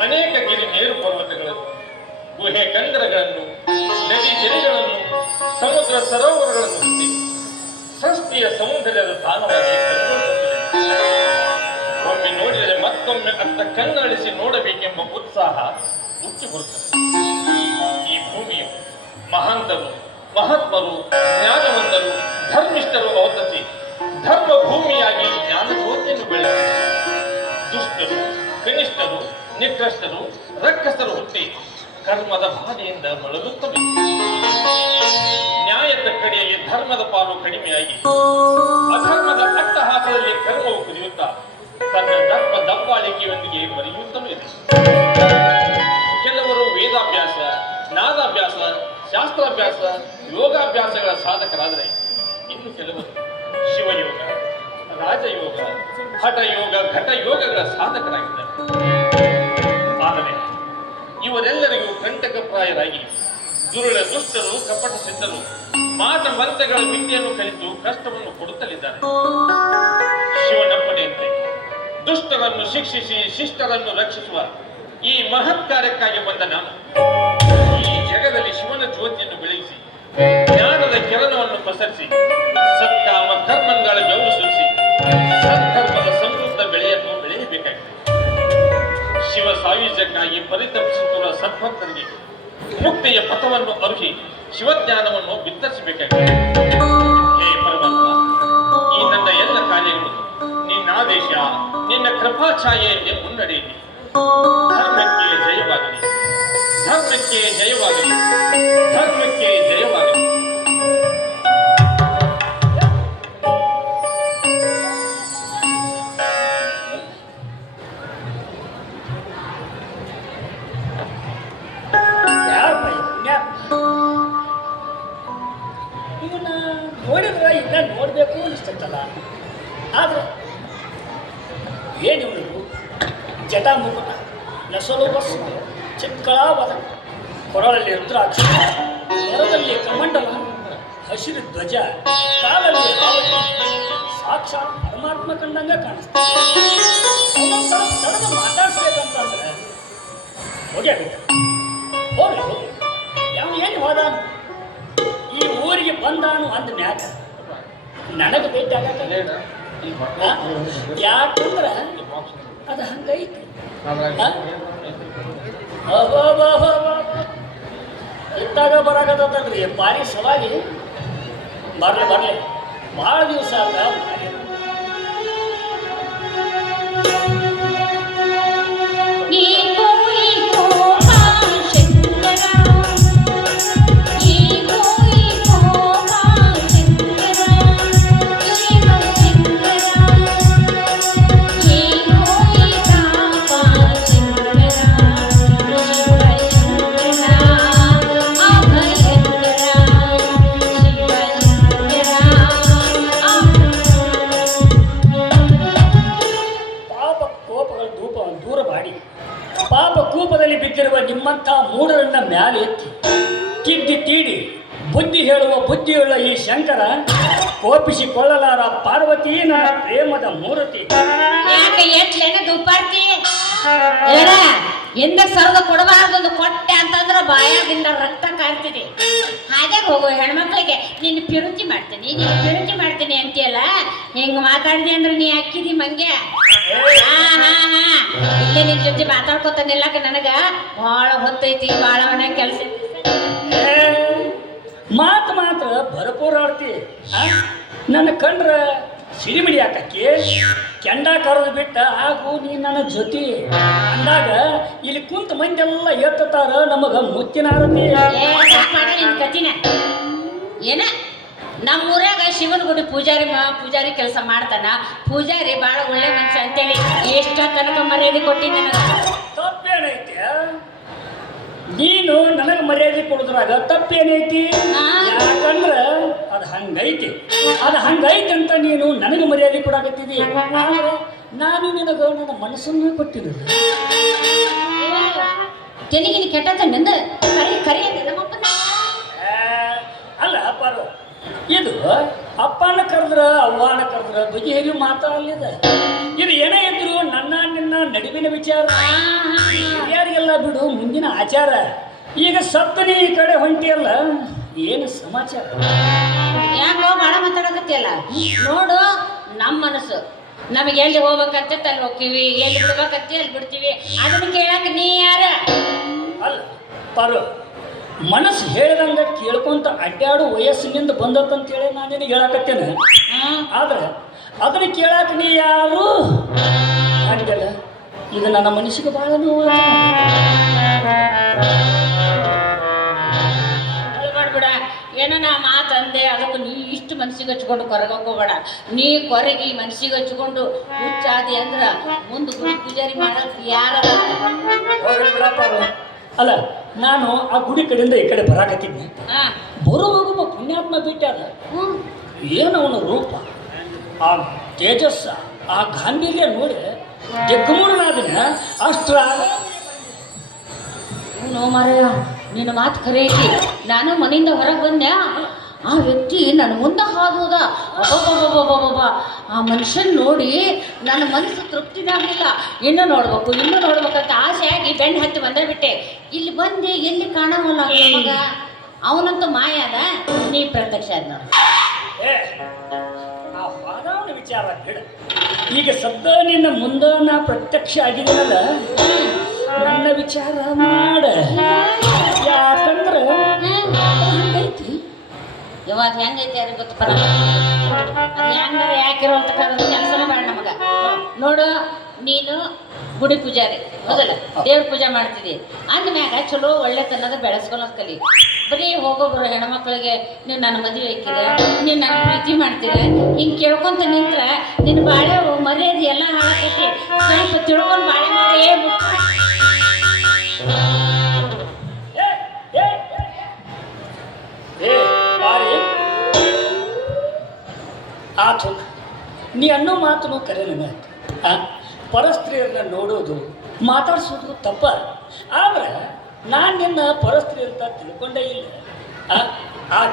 ಅನೇಕ ಗಿರಿ ಮೇರು ಪರ್ವತಗಳನ್ನು, ಗುಹೆ ಕಂದರಗಳನ್ನು, ನದಿ ಜರಿಗಳನ್ನು, ಸಮುದ್ರ ಸರೋವರಗಳನ್ನು ಹೊಂದಿ ಸೃಷ್ಟಿಯ ಸೌಂದರ್ಯದ ತಾಣವಾಗಿ ಕಂಡುಕೊಳ್ಳುತ್ತದೆ. ಒಮ್ಮೆ ನೋಡಿದರೆ ಮತ್ತೊಮ್ಮೆ ಅತ್ತ ಕಣ್ಣಳಿಸಿ ನೋಡಬೇಕೆಂಬ ಉತ್ಸಾಹ ಉಕ್ಕಿ ಬರುತ್ತದೆ. ಈ ಭೂಮಿಯು ಮಹಾಂತರು, ಮಹಾತ್ಮರು, ಜ್ಞಾನವಂತರು, ಧರ್ಮಿಷ್ಠರು ಅವತರಿಸಿ ಧರ್ಮ ಭೂಮಿಯಾಗಿ ಜ್ಞಾನ ಜ್ಯೋತಿಯನ್ನು ಬೆಳೆಸಿದೆ. ದುಷ್ಟರು, ಕನಿಷ್ಠರು, ನಿಕೃಷ್ಟರು, ರಕ್ಕಸರು ಹುಟ್ಟಿ ಕರ್ಮದ ಬಾಧೆಯಿಂದ ಬಳಲುತ್ತವೆ. ನ್ಯಾಯದ ಕಡೆಯಲ್ಲಿ ಧರ್ಮದ ಪಾಲು ಕಡಿಮೆಯಾಗಿ ಅಧರ್ಮದ ಅಟ್ಟಹಾಸದಲ್ಲಿ ಕರ್ಮವು ಕುದಿಯುತ್ತಾ ತನ್ನ ದರ್ಪ ದಬ್ಬಾಳಿಕೆಯೊಂದಿಗೆ ಬರೆಯುತ್ತಲೂ ಇದೆ. ಕೆಲವರು ವೇದಾಭ್ಯಾಸ, ನಾದಾಭ್ಯಾಸ, ಶಾಸ್ತ್ರಾಭ್ಯಾಸ, ಯೋಗಾಭ್ಯಾಸಗಳ ಸಾಧಕರಾದರೆ ಇನ್ನು ಕೆಲವರು ಶಿವಯೋಗ, ರಾಜಯೋಗ, ಹಠಯೋಗ, ಘಟಯೋಗಗಳ ಸಾಧಕರಾಗಿದ್ದಾರೆ. ಆದರೆ ಇವರೆಲ್ಲರಿಗೂ ಕಂಟಕಪ್ರಾಯರಾಗಿ ದುರುಳ ದುಷ್ಟರು, ಕಪಟ ಸಿದ್ಧರು ಮಾಟ ಮಂತ್ರಗಳ ವಿದ್ಯೆಯನ್ನು ಕಲಿತು ಕಷ್ಟವನ್ನು ಕೊಡುತ್ತಲಿದ್ದಾರೆ. ಶಿವನಪ್ಪಣೆಯಂತೆ ದುಷ್ಟರನ್ನು ಶಿಕ್ಷಿಸಿ ಶಿಷ್ಟರನ್ನು ರಕ್ಷಿಸುವ ಈ ಮಹತ್ ಕಾರ್ಯಕ್ಕಾಗಿ ಬಂದ ನಾನು ಈ ಜಗದಲ್ಲಿ ಶಿವನ ಜ್ಯೋತಿಯನ್ನು ಬೆಳಗಿಸಿ ಜ್ಞಾನದ ಕಿರಣವನ್ನು ಪಸರಿಸಿ ಸತ್ಕಾಮ ಕರ್ಮಗಳ ಬೆವರು ಸುರಿಸಿ ಸತ್ಕರ್ಮದ ಸಮೃದ್ಧ ಬೆಳೆಯನ್ನು ಬೆಳೆಯಬೇಕಾಗಿದೆ. ಶಿವ ಸಾಯುಜ್ಯಕ್ಕಾಗಿ ಪರಿತಪಿಸುತ್ತಿರುವ ಸದ್ಭಕ್ತರಿಗೆ ಮುಕ್ತಿಯ ಪಥವನ್ನು ಅರುಹಿ ಶಿವಜ್ಞಾನವನ್ನು ಬಿತ್ತರಿಸಬೇಕಾಗಿದೆ. ಹೇ ಪರಮಾತ್ಮ, ಈ ನನ್ನ ಎಲ್ಲ ಕಾರ್ಯಗಳು ನಿನ್ನ ಆದೇಶ, ನಿನ್ನ ಕೃಪಾಛಾಯೆಯಂತೆ ಮುನ್ನಡೆಯಲಿ. ಧರ್ಮಕ್ಕೆ ಜಯವಾಗಲಿ, ಧರ್ಮಕ್ಕೆ ಜಯವಾಗಲಿ, ಧರ್ಮಕ್ಕೆ ಜಯವಾಗಲಿ. ಇವನ್ನ ನೋಡಿದ್ರೆ ಇಲ್ಲ ನೋಡಬೇಕು ಅನಿಸ್ತಲ್ಲ. ಆದ್ರೆ ಏನು ಇವನು ಜಟ ಮುಗುಟ ನಸಲು ಬಸ್ ಚಿಕ್ಕಳವಾದ ಕೊರಳಲ್ಲಿ ರುದ್ರಾಕ್ಷ, ನೆರದಲ್ಲಿ ಕಮಂಡಲ, ಹಸಿರು ಧ್ವಜ, ಕಾಲಲ್ಲಿ ಹಾವು, ಸಾಕ್ಷಾತ್ ಪರಮಾತ್ಮ ಕಂಡಂಗ ಕಾಣಿಸ್ತಾರೆ. ಒಂದೊಂದ್ಸಲ ತಡೆದು ಮಾತಾಡ್ಸ್ಬೇಕಂತಂದ್ರೆ ಹೋಗ್ಯಾಗುತ್ತೆ. ಹೋಗ್ಲಿ ಹೋಗಿ ಯಾವ ಏನು ಹೋದ ಈ ಊರಿಗೆ ಬಂದಾನು ಅಂದ ಮ್ಯಾಗ ನನಗೆ ಭೇಟಿ ಆಗಲ್ಲ. ಯಾಕಂದ್ರೆ ಅದು ಹಂಗೈತಿ. ಇದ್ದಾಗ ಬರಾಕತ್ತಲ್ರಿ ಭಾರಿ ಸವಾಗಿ ಬರ್ಲಿ ಭಾಳ ದಿವಸ ಆಗ ಪಾಪ ಕೂಪದಲ್ಲಿ ಬಿದ್ದಿರುವ ನಿಮ್ಮಂಥ ಮೂಢರನ್ನ ಮ್ಯಾಲೆ ಎತ್ತಿ ತಿದ್ದಿ ತೀಡಿ ಬುದ್ಧಿ ಹೇಳುವ ಬುದ್ಧಿಯುಳ್ಳ ಈ ಶಂಕರ ಕೋಪಿಸಿಕೊಳ್ಳಲಾರ ಪಾರ್ವತಿ ನನ್ನ ಪ್ರೇಮದ ಮೂರ್ತಿ. ಯಾಕೆ ಎಟ್ಲೇನ ದುಪ್ಪಾರ್ತಿ ಎಂದ ಸರದ ಕೊಡಬಾರ್ದು ಕೊಟ್ಟೆ ಅಂತಂದ್ರೆ ಬಾಯಾಗಿಂದ ರಕ್ತ ಕಾಡ್ತಿದೆ. ಹಾಗೆ ಹೋಗು ಹೆಣ್ಮಕ್ಳಿಗೆ ನಿನ್ನ ಪಿರುಚಿ ಮಾಡ್ತೀನಿ ಅಂತೀಯಲ್ಲ, ಹಿಂಗ್ ಮಾತಾಡಿದೆ ಅಂದ್ರೆ ನೀ ಹಾಕಿದಿ ಮಂಗೆ. ಇಲ್ಲೇ ನಿನ್ ಜೊತೆ ಮಾತಾಡ್ಕೊತ ನಿಲ್ಲಕ ನನಗ ಬಹಳ ಹೊತ್ತೈತಿ, ಬಹಳ ಮನೆ ಕೆಲಸ. ಮಾತು ಮಾತ್ರ ಭರಪೂರ ಆಡ್ತಿ. ನನ್ನ ಕಂಡ್ರ ಸಿಡಿಮಿಡಿ ಹಾಕಕ್ಕೆ ಕೆಂಡ ಕರೆದು ಬಿಟ್ಟ ಹಾಗೂ ನೀ ನನ್ನ ಜೊತೆ ಅಂದಾಗ ಇಲ್ಲಿ ಕುಂತ ಮಂದೆಲ್ಲ ಎತ್ತಾರ ನಮಗ ಮುತ್ತಿನ ಆರತಿ. ನಿನ್ ಕತಿನ ಏನ ನಮ್ಮೂರಾಗ ಶಿವನ ಗುಡಿ ಪೂಜಾರಿ ಕೆಲಸ ಮಾಡ್ತಾನ. ಪೂಜಾರಿ ಬಾಳ ಒಳ್ಳೆ ಮನುಷ್ಯ ಅಂತೇಳಿ ಎಷ್ಟ ತನಕ ಮರ್ಯಾದೆ ಕೊಟ್ಟಿದ್ದೆ ನನಗ. ತಪ್ಪೇನೈತಿ? ನೀನು ನನಗೆ ಮರ್ಯಾದೆ ಕೊಡುದ್ರಾಗ ತಪ್ಪೇನೈತಿ? ಯಾಕಂದ್ರ ಅದು ಹಂಗೈತಿ ಅಂತ ನೀನು ನನಗೆ ಮರ್ಯಾದೆ ಕೊಡಾಕತ್ತಿದಿ. ನಾನು ನಿನಗ ನನ್ನ ಮನಸ್ಸನ್ನು ಕೊಟ್ಟಿದ್ದೆ. ತೆನಿಗಿನ ಕೆಟ್ಟದ ನಂದ ಕರಿ ನಮ್ಮಪ್ಪನ ಅಲ್ಲ ಅಪ್ಪಾರು, ಇದು ಅಪ್ಪನ ಕರೆದ್ರ ಅವ್ವನ ಕರೆದ್ರ ಬಗೆಹರಿ ಮಾತಾಡಲಿದ. ಇದು ಏನೇ ಇದ್ರು ನನ್ನ ನಿನ್ನ ನಡುವಿನ ವಿಚಾರ. ಯಾರಿಗೆಲ್ಲ ಬಿಡು ಮುಂದಿನ ಆಚಾರ. ಈಗ ಸತ್ತನಿ ಈ ಕಡೆ ಹೊಂಟಿಯಲ್ಲ, ಏನು ಸಮಾಚಾರ? ಯಾಕೋ ಬಾಳ ಮಾತಾಡಕತ್ತಿಯಲ್ಲ. ನೋಡು, ನಮ್ಮ ಮನಸ್ಸು ನಮಗೆ ಎಲ್ಲಿ ಹೋಗ್ಬೇಕಂತ ಅಲ್ಲಿ ಹೋಗ್ತೀವಿ, ಎಲ್ಲಿ ಬಿಡ್ಬೇಕಂತ ಅಲ್ಲಿ ಬಿಡ್ತೀವಿ. ಅದನ್ನ ಕೇಳಕ ನೀ ಯಾರ? ಅಲ್ಲ ಪಾರು, ಮನಸ್ಸು ಹೇಳ್ದಂಗ ಕೇಳ್ಕೊಂತ ಅಡ್ಡಾಡು ವಯಸ್ಸಿನಿಂದ ಬಂದತ್ತಂತೇಳಿ ನಾನು ನಿನಗೆ ಹೇಳಕತ್ತೇನೆ. ಆದ್ರೆ ಅದನ್ನ ಕೇಳಾಕ ನೀ ಯಾರು ಅಂದಲ್ಲ. ಇದು ನನ್ನ ಮನಸ್ಸಿಗೆ ಬಹಳ ನೋವು. ಮಾಡ್ಬೇಡ, ಏನೋ ನಾ ಮಾತಂದೆ ಅದಕ್ಕೆ ನೀ ಇಷ್ಟು ಮನ್ಸಿಗೆ ಹಚ್ಕೊಂಡು ಕೊರಗೋಕೋಬೇಡ. ನೀ ಕೊರಗಿ ಮನ್ಸಿಗೆ ಹಚ್ಕೊಂಡು ಹುಚ್ಚಾದಿ ಅಂದ್ರ ಮುಂದೆ ಗುಡಿ ಪೂಜಾರಿ ಮಾಡಕ್ ಯಾರ? ಅಲ್ಲ, ನಾನು ಆ ಗುಡಿ ಕಡೆಯಿಂದ ಈ ಕಡೆ ಬರಾಕತ್ತಿದ್ದೆ. ಬರುವಾಗ ಪುಣ್ಯಾತ್ಮ ಬಿಟ್ಟಾರ. ಏನು ಅವನ ರೂಪ, ಆ ತೇಜಸ್ಸ, ಆ ಗಾಂಭೀರ್ಯ ನೋಡಿ ಜಗ್ಮೂರನಾದನ ಅಷ್ಟ್ರ. ನೋ ಮಾರಾಯ, ನಿನ್ನ ಮಾತು ಖರೆ ಐತಿ. ನಾನು ಮನೆಯಿಂದ ಹೊರಗೆ ಬಂದೆ, ಆ ವ್ಯಕ್ತಿ ನನ್ನ ಮುಂದೆ ಹಾದುದ. ಆ ಮನುಷ್ಯನ್ ನೋಡಿ ನನ್ನ ಮನಸ್ಸು ತೃಪ್ತಿನಾಗಲಿಲ್ಲ. ಇನ್ನೂ ನೋಡ್ಬೇಕಂತ ಆಸೆಯಾಗಿ ಬೆಣ್ಣೆ ಹತ್ತಿ ಬಂದೇ ಬಿಟ್ಟೆ. ಇಲ್ಲಿ ಬಂದೆ, ಎಲ್ಲಿ ಕಾಣವಲ್ಲ ಮಗ. ಅವನಂತೂ ಮಾಯ ಅದ, ನೀ ಪ್ರತ್ಯಕ್ಷ ಅದ ನೋಡಿ. ಆ ವಾದವನ ವಿಚಾರ ಬಿಡ. ಈಗ ಸದ್ದ ನಿನ್ನ ಮುಂದ ನಾ ಪ್ರತ್ಯಕ್ಷ ಆಗಿದ್ದೀನಲ್ಲ, ನನ್ನ ವಿಚಾರ ಮಾಡ. ಯಾಕಂದ್ರ ಹಂಗೈತಿ. ಇವಾಗ ಹೆಂಗೈತಿ ಅದು ಗೊತ್ತಪ್ಪ. ಅದು ಹೆಂಗಾರ ಯಾಕಿರುವಂತ ಕೆಲಸನೇ ಬೇಡ ನಮಗ. ನೋಡು, ನೀನು ಗುಡಿ ಪೂಜಾರಿ ಹೌದಲ್ಲ, ದೇವ್ರ ಪೂಜೆ ಮಾಡ್ತಿದ್ದಿ ಅಂದ್ಮ್ಯಾಗ ಚಲೋ ಒಳ್ಳೆತನದ ಬೆಳೆಸ್ಕೊಳ್ಳೋದು ಕಲಿ. ಬರೀ ಹೋಗೋಬ್ರು ಹೆಣ್ಮಕ್ಳಿಗೆ ನೀವು ನನ್ನ ಮದುವೆ ಹಾಕಿರ, ನೀವು ನನ್ನ ಪ್ರೀತಿ ಮಾಡ್ತೀರ, ಹಿಂಗೆ ಕೇಳ್ಕೊಂತ ನಿಂತ್ರ ನಿನ್ನ ಬಾಳೆ ಮರ್ಯಾದೆ ಎಲ್ಲ ಹಾಳಾಕೈತಿ. ಸ್ವಲ್ಪ ತಿಳ್ಕೊಂಡು ಬಾಳೆ ಮಾಡಿ ಆತು. ನೀ ಅನ್ನೋ ಮಾತನು ಕರೆ ನನಗೆ. ಪರಸ್ತ್ರೀಯರನ್ನ ನೋಡೋದು ಮಾತಾಡ್ಸೋದು ತಪ್ಪ. ಆದ್ರೆ ನಾನು ನಿನ್ನ ಪರಸ್ತ್ರೀ ಅಂತ ತಿಳ್ಕೊಂಡೇ ಇಲ್ಲ. ಆಗ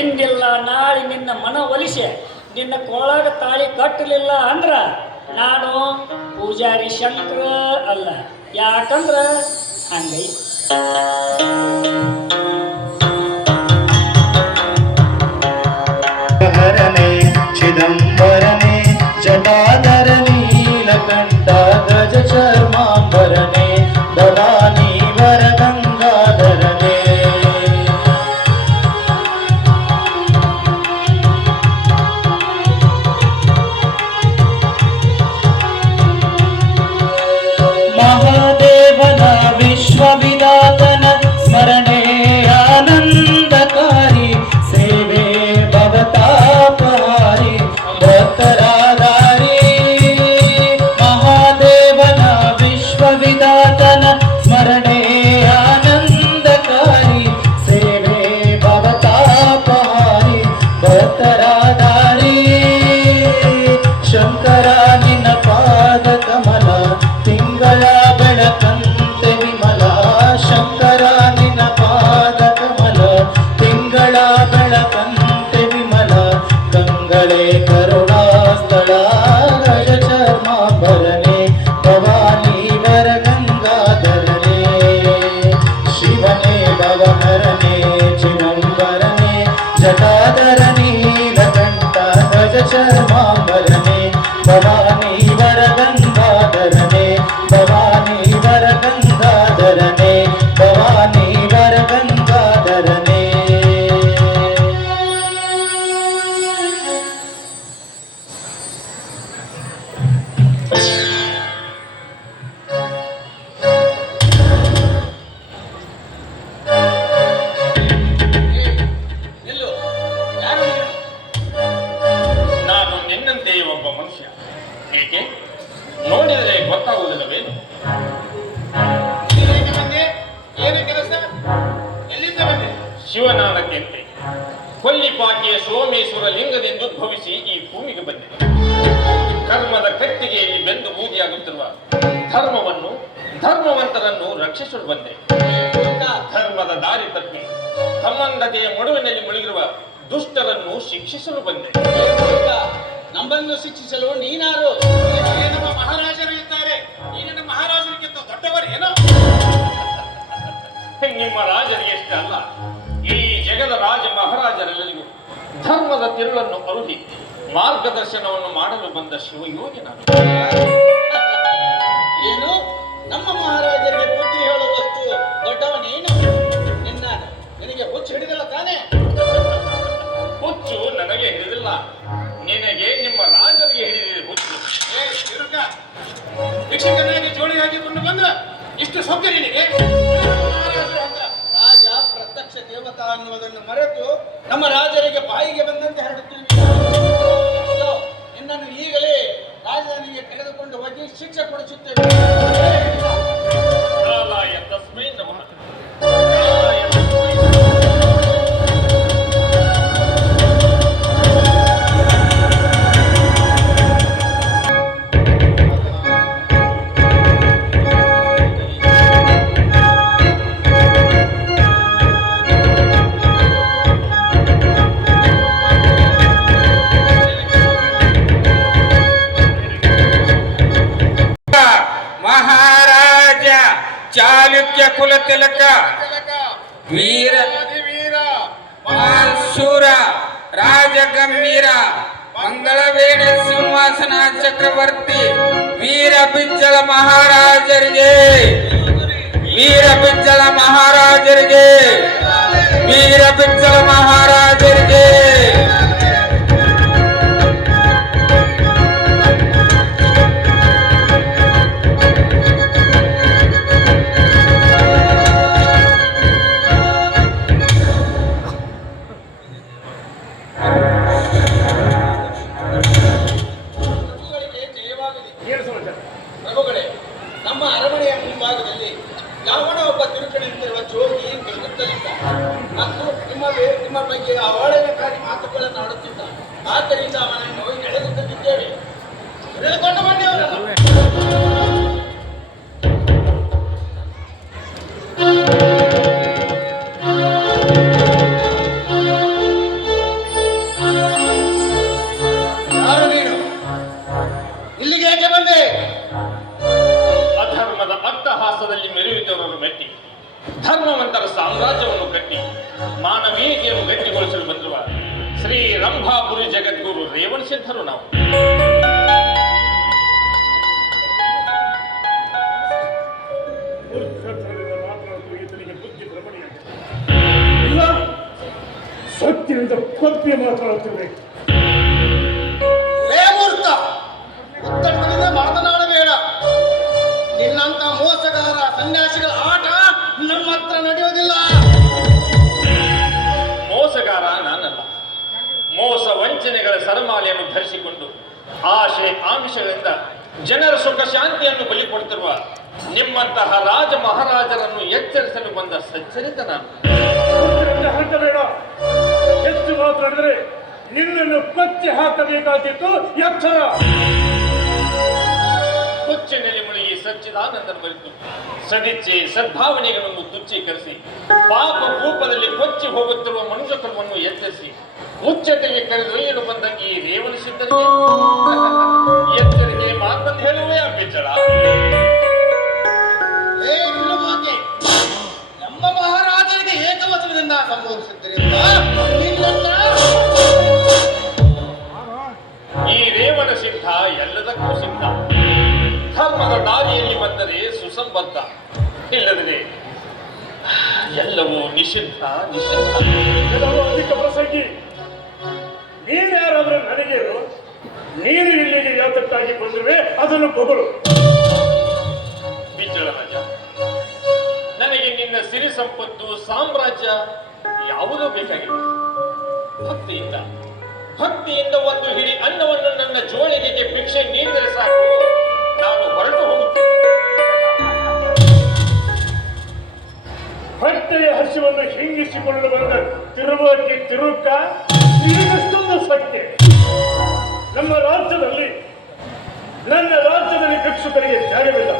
ಇಂದಿಲ್ಲ ನಾಳೆ ನಿನ್ನ ಮನ ಒಲಿಸೆ ನಿನ್ನ ಕೊಳಗ ತಾಳಿ ಕಟ್ಟಲಿಲ್ಲ ಅಂದ್ರ ನಾನು ಪೂಜಾರಿ ಶಂಕರ ಅಲ್ಲ. ಯಾಕಂದ್ರ ಹಂಗೈ ಹರನೆ ಚಿದಂಬರನೆ ಜಟಾಧರ ನೀಲಕಂಠ ಗಜ ಚರ್ಮಾಂಬರನೆ ಭವಾನಿ ವರ ಗಂಗಾಧರನೆ. ಮಹಾದೇವನ ವಿಶ್ವವಿದಾತನ ಸ್ಮರಣೆ ಆನಂದಕಾರಿ ಸೇವೆ ಭವತಾಪಹಾರಿ ಭಕ್ತರಾಧಾರಿ. ಮಹಾದೇವನ ವಿಶ್ವವಿದಾತನ ಸ್ಮರಣೆ ಆನಂದಕಾರಿ ಸೇವೆ ಭವತಾಪಹಾರಿ ಭಕ್ತರಾಧಾರಿ. ಶಂಕರ ನಿನ್ನ ಪಾದ ಕಮಲ ತಿಂಗಳ ಬೆಳಕಂತೆ ವಿಮಲ. ಶಂಕರ ನಿನ್ನ ಪಾದ ಕಮಲ ತಿಂಗಳ ಬೆಳಕಂತೆ ವಿಮಲ. ಕಂಗಳೇ ಕರುಣಾಸ್ಥಳ ಗಜ ಚರ್ಮಾಂಬರನೆ ಭವಾನಿ ವರ ಗಂಗಾಧರನೆ. ಶಿವನೇ ಭವಹರನೆ ಚಿದಂಬರನೆ ಜಟಾಧರ ನೀಲಕಂಠ ಗಜ ಚರ್ಮಾಂಬರನೆ ಭವಾನಿ ವರ ಗಂಗಾಧರನೆ ಭವಾನಿ ವರ ಗಂಗಾಧರನೆ ಭವಾನಿ ವರ ಗಂಗಾಧರನೆ. ನಿಲ್ಲು. ಯಾರು ನೀನು? ನಾನು ನಿನ್ನಂತೆಯೇ ಒಬ್ಬ ಮನುಷ್ಯ. ಏಕೆ ನೋಡಿದರೆ ಗೊತ್ತಾಗುವುದಿಲ್ಲವೇನು? ನೀನೇಕೆ ಬಂದೆ? ಏನು ಕೆಲಸ? ಎಲ್ಲಿಂದ ಬಂದೆ? ಶಿವನಾನಕ್ಕೆಂತೆ ಕೊಲ್ಲಿಪಾಕಿಯ ಸೋಮೇಶ್ವರ ಲಿಂಗದಿಂದ ಉದ್ಭವಿಸಿ ಈ ಭೂಮಿಗೆ ಬಂದಿದೆ. ಕರ್ಮದ ಕಟ್ಟಿಗೆಯಲ್ಲಿ ಬೆಂದು ಬೂದಿಯಾಗುತ್ತಿರುವ ಧರ್ಮವನ್ನು ಧರ್ಮವಂತರನ್ನು ರಕ್ಷಿಸಲು ಬಂದೆ. ಧರ್ಮದ ದಾರಿ ತಪ್ಪಿ ಸಂಬಂಧತೆಯ ಮಡುವಿನಲ್ಲಿ ಮುಳುಗಿರುವ ದುಷ್ಟರನ್ನು ಶಿಕ್ಷಿಸಲು ಬಂದೆ. ನಮ್ಮನ್ನು ಶಿಕ್ಷಿಸಲು ನೀನಾರು? ನಮ್ಮ ಮಹಾರಾಜರು ಇದ್ದಾರೆ. ನೀನಿನ ಮಹಾರಾಜರಿಗಿಂತ ದೊಡ್ಡವರೇನೋ? ನಿಮ್ಮ ರಾಜರಿಗೆ ಎಷ್ಟೇ ಅಲ್ಲ, ಈ ಜಗದ ರಾಜ ಮಹಾರಾಜರೆಲ್ಲರಿಗೂ ಧರ್ಮದ ತಿರುಳನ್ನು ಅರುಹಿ ಮಾರ್ಗದರ್ಶನವನ್ನು ಮಾಡಲು ಬಂದ ಶಿವಯೋಗಿ ನಾನು. ಏನು ನಮ್ಮ ಮಹಾರಾಜರಿಗೆ ಬುದ್ಧಿ ಹೇಳುವಷ್ಟು ದೊಡ್ಡವನೇನು? ನಿನಗೆ ಹುಚ್ಚು ಹಿಡಿದಲ್ಲ ತಾನೇ? ಹುಚ್ಚು ನನಗೆ ಹಿಡಿದಿಲ್ಲ, ನಿನಗೆ ನಿಮ್ಮ ರಾಜರಿಗೆ ಹಿಡಿದಿದೆ ಹುಚ್ಚು. ಶಿಕ್ಷಕನಾಗಿ ಜೋಡಿಯಾಗಿಕೊಂಡು ಬಂದ ಇಷ್ಟು ಸೊಕ್ಕ ನಿನಗೆ? ರಾಜ ಪ್ರತ್ಯಕ್ಷ ದೇವತಾ ಅನ್ನುವುದನ್ನು ಮರೆತು ನಮ್ಮ ರಾಜರಿಗೆ ಬಾಯಿಗೆ ಬಂದಂತೆ ಹರಡುತ್ತೀವಿ. ನಿನ್ನನ್ನು ಈಗಲೇ ರಾಜಧಾನಿಗೆ ಕರೆದುಕೊಂಡು ಹೋಗಿ ಶಿಕ್ಷೆ ಕೊಡಿಸುತ್ತೇವೆ. ಕಾಲಾಯ ತಸ್ಮೈ ನಮಃ. ಕಾಲಾಯ ತಸ್ಮೈ ಮಹಾರಾಜ ಚಾಲುಕ್ಯ ಕುಲ ತಿಲಕ ವೀರ ಶೂರ ರಾಜಗಂಭೀರ ಮಂಗಳವೇಣಿ ಸಿಂಹಾಸನ ಚಕ್ರವರ್ತಿ ವೀರ ಬಿಜ್ಜಳ ಮಹಾರಾಜರಿಗೆ ವೀರ ಬಿಜ್ಜಳ ಮಹಾರಾಜರಿಗೆ ವೀರ ಬಿಜ್ಜಳ ಮಹಾರಾಜರಿಗೆ ಬಗ್ಗೆ ಅವಹೇಳನಕಾರಿ ಮಾತುಗಳನ್ನು ಆಡುತ್ತಿದ್ದ. ಆದ್ದರಿಂದ ಅವನನ್ನು ಎಳೆದು ತಂದಿದ್ದೇವೆ. ಎಳೆದುಕೊಂಡು ಬನ್ನಿ ಅವರನ್ನು. ಯಾರು ನೀನು? ಇಲ್ಲಿಗೆ ಏಕೆ ಬಂದೆ? ಅಧರ್ಮದ ಅಟ್ಟಹಾಸದಲ್ಲಿ ಮೆರೆಯುತ್ತಿರುವವರು ಮೆಟ್ಟಿ ಧರ್ಮವಂತರ ಸಾಮ್ರಾಜ್ಯವನ್ನು ಕಟ್ಟಿ ಮಾನವೀಯತೆಯನ್ನು ಗಟ್ಟಿಗೊಳಿಸಲು ಬಂದಿರುವ ಶ್ರೀ ರಂಭಾಪುರಿ ಜಗದ್ಗುರು ರೇವಣ ಸಿದ್ಧರು ನಾವು. ಇಲ್ಲ, ಸತ್ಯದಿಂದ ಕೊಪ್ಪಿ ಮಾತನಾಡುತ್ತಿರಬೇಕು. ರೇ ಮೂರ್ತ, ಉತ್ತರದಿಂದ ಮಾತನಾಡಬೇಡ. ನಿನ್ನಂತ ಮೋಸಗಾರ ಸನ್ಯಾಸಿಗಳ ಆಟ ನಮ್ಮ ಹತ್ರ ನಡೆಯುವುದಿಲ್ಲ. ಮೋಸಗಾರ ನಾನಲ್ಲ. ಮೋಸ ವಂಚನೆಗಳ ಸರಮಾಲೆಯನ್ನು ಧರಿಸಿಕೊಂಡು ಆಶೆ ಆಮಿಷಗಳಿಂದ ಜನರ ಸುಖ ಶಾಂತಿಯನ್ನು ಬಲಿ ಕೊಡ್ತಿರುವ ನಿಮ್ಮಂತಹ ರಾಜ ಮಹಾರಾಜರನ್ನು ಎಚ್ಚರಿಸಲು ಬಂದ ಸಚ್ಚರಿತ ನಾನು. ಹಾಕಬೇಡ. ಹೆಚ್ಚು ಮಾತನಾಡಿದರೆ ನಿನ್ನನ್ನು ಕೊಚ್ಚಿ ಹಾಕಬೇಕಾಗಿತ್ತು. ಎಚ್ಚರ. ಹುಚ್ಚಿನಲ್ಲಿ ಮುಳುಗಿ ಸಚ್ಚಿದಾನಂದನ ಬರೆದು ಸದಿಚ್ಛೆ ಸದ್ಭಾವನೆಗಳನ್ನು ತುಚ್ಛೀಕರಿಸಿ ಪಾಪ ಕೂಪದಲ್ಲಿ ಕೊಚ್ಚಿ ಹೋಗುತ್ತಿರುವ ಮನುಷ್ಯತ್ವವನ್ನು ಎಚ್ಚರಿಸಿ ಉಚ್ಚತೆಗೆ ಕರೆದೊಯ್ಯಲು ಬಂದ ಈ ರೇವಣ ಸಿದ್ಧರಿಗೆ ಎಚ್ಚರಿಕೆ ಮಾತನ್ನು ಹೇಳುವೇ ಅಭ್ಯಚಳ. ಹೇ ತಿರುಮೂರ್ತಿ, ನಮ್ಮ ಮಹಾರಾಜರಿಗೆ ಏಕವಚನದಿಂದ ಸಂಬೋಧಿಸಿದ್ದರಿಂದ ನಿನ್ನನ್ನ ಈ ರೇವಣ ಸಿದ್ಧ ಎಲ್ಲದಕ್ಕೂ ಸಿದ್ಧ. ಧರ್ಮದ ದಾರಿಯಲ್ಲಿ ಬಂದರೆ ಸುಸಂಬದ್ಧ, ಇಲ್ಲದಿದೆ ಎಲ್ಲವೂ ನಿಷಿದ್ಧ ನಿಷಿದ್ಧ. ಕೆಲವು ಅಧಿಕ ಪ್ರಸಂಗಿ. ನೀನು ಯಾರಾದ್ರೂ ನನಗೇನು? ನೀನು ಇಲ್ಲಿಗೆ ಯಾತಕ್ಕಾಗಿ ಬಂದಿರುವೆ ಅದನ್ನು ಬೊಗಳು. ಬಿಚ್ಚಳ ರಾಜ, ನನಗೆ ನಿನ್ನ ಸಿರಿ ಸಂಪತ್ತು ಸಾಮ್ರಾಜ್ಯ ಯಾವುದೂ ಬೇಕಾಗಿಲ್ಲ. ಭಕ್ತಿಯಿಂದ ಒಂದು ಹಿಡಿ ಅನ್ನವನ್ನು ನನ್ನ ಜೋಳಿಗೆಗೆ ಭಿಕ್ಷೆ ನೀಡಿದರೆ ಸಾಕು, ನಾನು ಹೊರಟು ಹೋಗುತ್ತೇನೆ. ಹೊಟ್ಟೆಯ ಹಸಿವನ್ನು ಹಿಂಗಿಸಿಕೊಂಡು ಬಂದ ತಿರುವಾಗಿ ತಿರುಕ ಈಗಷ್ಟೊಂದು ಸತ್ಯ. ನಮ್ಮ ರಾಜ್ಯದಲ್ಲಿ ನನ್ನ ರಾಜ್ಯದಲ್ಲಿ ಭಿಕ್ಷುಕರಿಗೆ ಜಾಗವಿಲ್ಲ.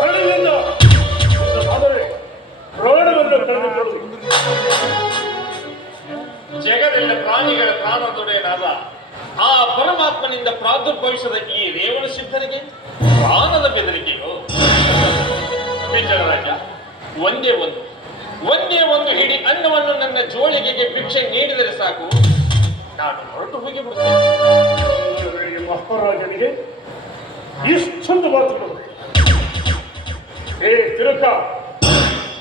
ಹರಳಿನಿಂದ ಆದರೆ ಪ್ರಾಣವನ್ನು ಕಳೆದುಕೊಳ್ಳುವುದು. ಜಗದೆಲ್ಲ ಪ್ರಾಣಿಗಳ ಪ್ರಾಣದೊಡೆಯನಾದ ಆ ಪರಮಾತ್ಮನಿಂದ ಪ್ರಾದುರ್ಭವಿಸದ ಈ ರೇವಣ ಸಿದ್ಧರಿಗೆ ಪ್ರಾಣದ ಬೆದರಿಕೆಯೋ? ಬಿಚ್ಚಳ ರಾಜ, ಒಂದೇ ಒಂದು ಹಿಡಿ ಅನ್ನವನ್ನು ನನ್ನ ಜೋಳಿಗೆಗೆ ಭಿಕ್ಷೆ ನೀಡಿದರೆ ಸಾಕು, ನಾನು ಹೊರಟು ಹೋಗಿ ಬಿಡುತ್ತೇನೆ. ಮಹಾರಾಜನಿಗೆ ಇಷ್ಟೊಂದು ಮಾತುಗಳು. ಹೇ ತಿರುಕ,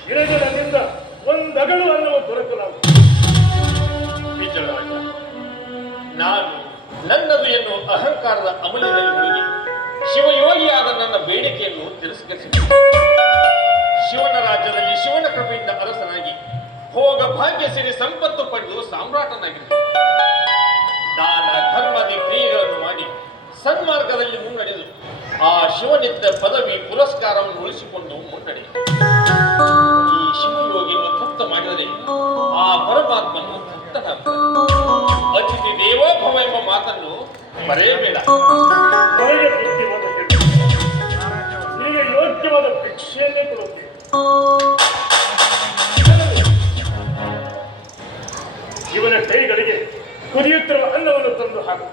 ಗಿರಿಜನನಿಂದ ಒಂದಗಳು ಅನ್ನುವ ದೊರಕಲಾಗ. ಬಿಚ್ಚಳ ರಾಜ, ನಾನು ನನ್ನದು ಎನ್ನುವ ಅಹಂಕಾರದ ಅಮಲಿನಲ್ಲಿ ಮುಳುಗಿ ಶಿವಯೋಗಿಯಾದ ನನ್ನ ಬೇಡಿಕೆಯನ್ನು ತಿರಸ್ಕರಿಸಿದೆ. ಶಿವನ ರಾಜ್ಯದಲ್ಲಿ ಶಿವನ ಕೃಪೆಯಿಂದ ಅರಸನಾಗಿ ಭೋಗ ಭಾಗ್ಯ ಸಿರಿ ಸಂಪತ್ತು ಪಡೆದು ಸಾಮ್ರಾಟನಾಗಿದ್ದೆ. ದಾನ ಧರ್ಮಾದಿ ಕ್ರಿಯೆಗಳನ್ನು ಮಾಡಿ ಸನ್ಮಾರ್ಗದಲ್ಲಿ ಮುನ್ನಡೆದು ಆ ಶಿವನಿದ್ದ ಪದವಿ ಪುರಸ್ಕಾರವನ್ನು ಉಳಿಸಿಕೊಂಡು ಮುನ್ನಡೆ. ಈ ಶಿವಯೋಗಿಯನ್ನು ತಪ್ತ ಮಾಡಿದರೆ ಆ ಪರಮಾತ್ಮನು ತಪ್ತನಾಗ್ತಾನೆ. ಅತಿಥಿ ದೇವೋಭವ ಎಂಬ ಮಾತನ್ನು ಮರೆಯಬೇಡ. ನನಗೆ ಬುದ್ಧಿವಾದ ಹೇಳಿ ನಿನಗೆ ಯೋಗ್ಯವಾದ ಭಿಕ್ಷೆಯನ್ನೇ ಕೊಡುತ್ತೇನೆ. ಇವನ ಕೈಗಳಿಗೆ ಕುದಿಯುತ್ತಿರುವ ಅನ್ನವನ್ನು ತಂದು ಹಾಕು.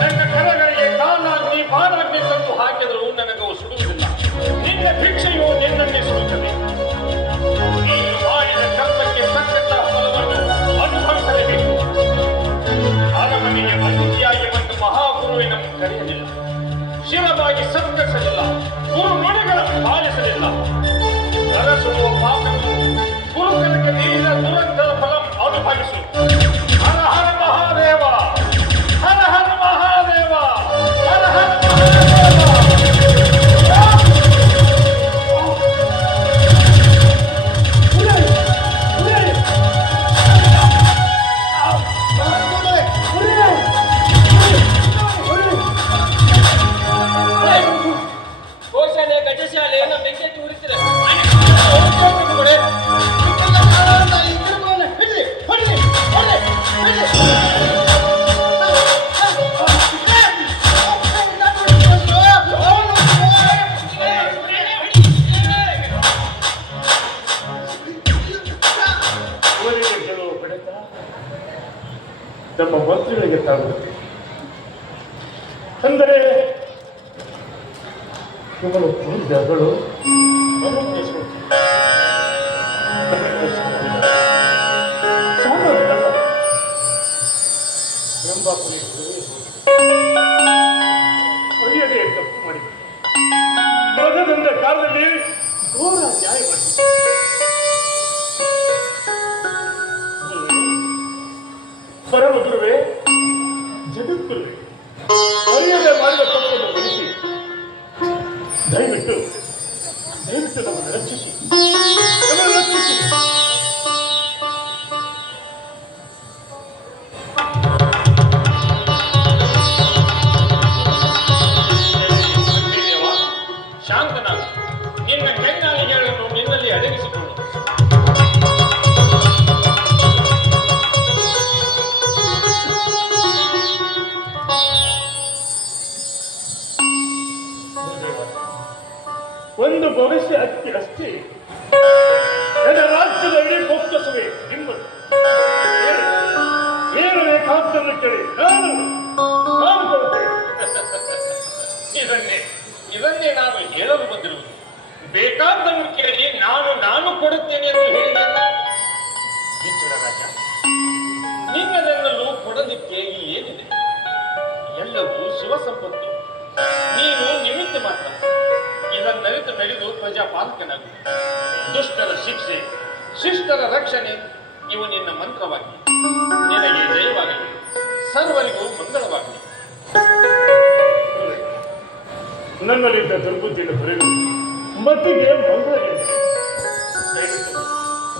ನನ್ನ ಕರಗಳಿಗೆ ಕಾಲಾಗ್ನಿ ನಮ್ಮ ಮಂತ್ರಿಗಳಿಗೆ ತಾಗುತ್ತದೆ. ಅಂದರೆ ಇವಳು ಪೂಜ್ಯಗಳು ಎಂಬ ಅರಿಯದೇ ತಪ್ಪು ಮಾಡಿದೆ. ಮಗದಂದ ಕಾಲದಲ್ಲಿ ಘೋರ ನ್ಯಾಯ ಮಾಡಿದೆ. ಪರಮ ಗುರುವೇ, ಜಗದ್ಗುರುವೇ, ಅರಿಯದೆ ಮಾಡಿದ ತಪ್ಪನ್ನು ಗಮನಿಸಿ ದಯವಿಟ್ಟು ನಮ್ಮನ್ನು ರಕ್ಷಿಸಿ. ಶಾಂತನಾಗು. ನಿನ್ನ ಕೆಂಗಾಲಿಗೆಗಳನ್ನು ನಿನ್ನಲ್ಲಿ ಅಡಗಿಸಿಕೊಳ್ಳು. ಒಂದು ಭವಿಷ್ಯ ಅಷ್ಟೇ. ನನ್ನ ರಾಜ್ಯದ ಇಡೀ ಬೊಕ್ಕಸವೇ ನಿಮ್ಮದು. ಏನು ಬೇಕಾದ್ದನ್ನು ಕೇಳಿ ನಾನು ಕೊಡುತ್ತೇನೆ. ಇದನ್ನೇ ನಾನು ಹೇಳಲು ಬಂದಿರುವುದು. ಬೇಕಾದ್ದನ್ನು ಕೇಳಿ ನಾನು ಕೊಡುತ್ತೇನೆ ಎಂದು ಹೇಳಿದೆ. ರಾಜ, ನಿನ್ನದೆನ್ನಲು ಕೊಡಲಿಕ್ಕೆ ಇಲ್ಲಿ ಏನಿದೆ? ಎಲ್ಲವೂ ಶಿವ ಸಂಪತ್ತು. ನೀನು ನಿಮಿತ್ತ ಮಾತ್ರ. ಇದನ್ನರಿತು ನಡೆದು ಪ್ರಜಾಪಾಲಕನಾಗು. ದುಷ್ಟರ ಶಿಕ್ಷೆ, ಶಿಷ್ಟರ ರಕ್ಷಣೆ ಇವು ನಿನ್ನ ಮಂತ್ರವಾಗಲಿ. ನಿನಗೆ ಜಯವಾಗಲಿ, ಸರ್ವರಿಗೂ ಮಂಗಳವಾಗಲಿ. ನನ್ನಲ್ಲಿದ್ದ ದುರ್ಬುದ್ಧಿಯನ್ನು ತೊರೆದು ಮತ್ತಿಗೆ ಮಂಗಳವಾಗಲಿ.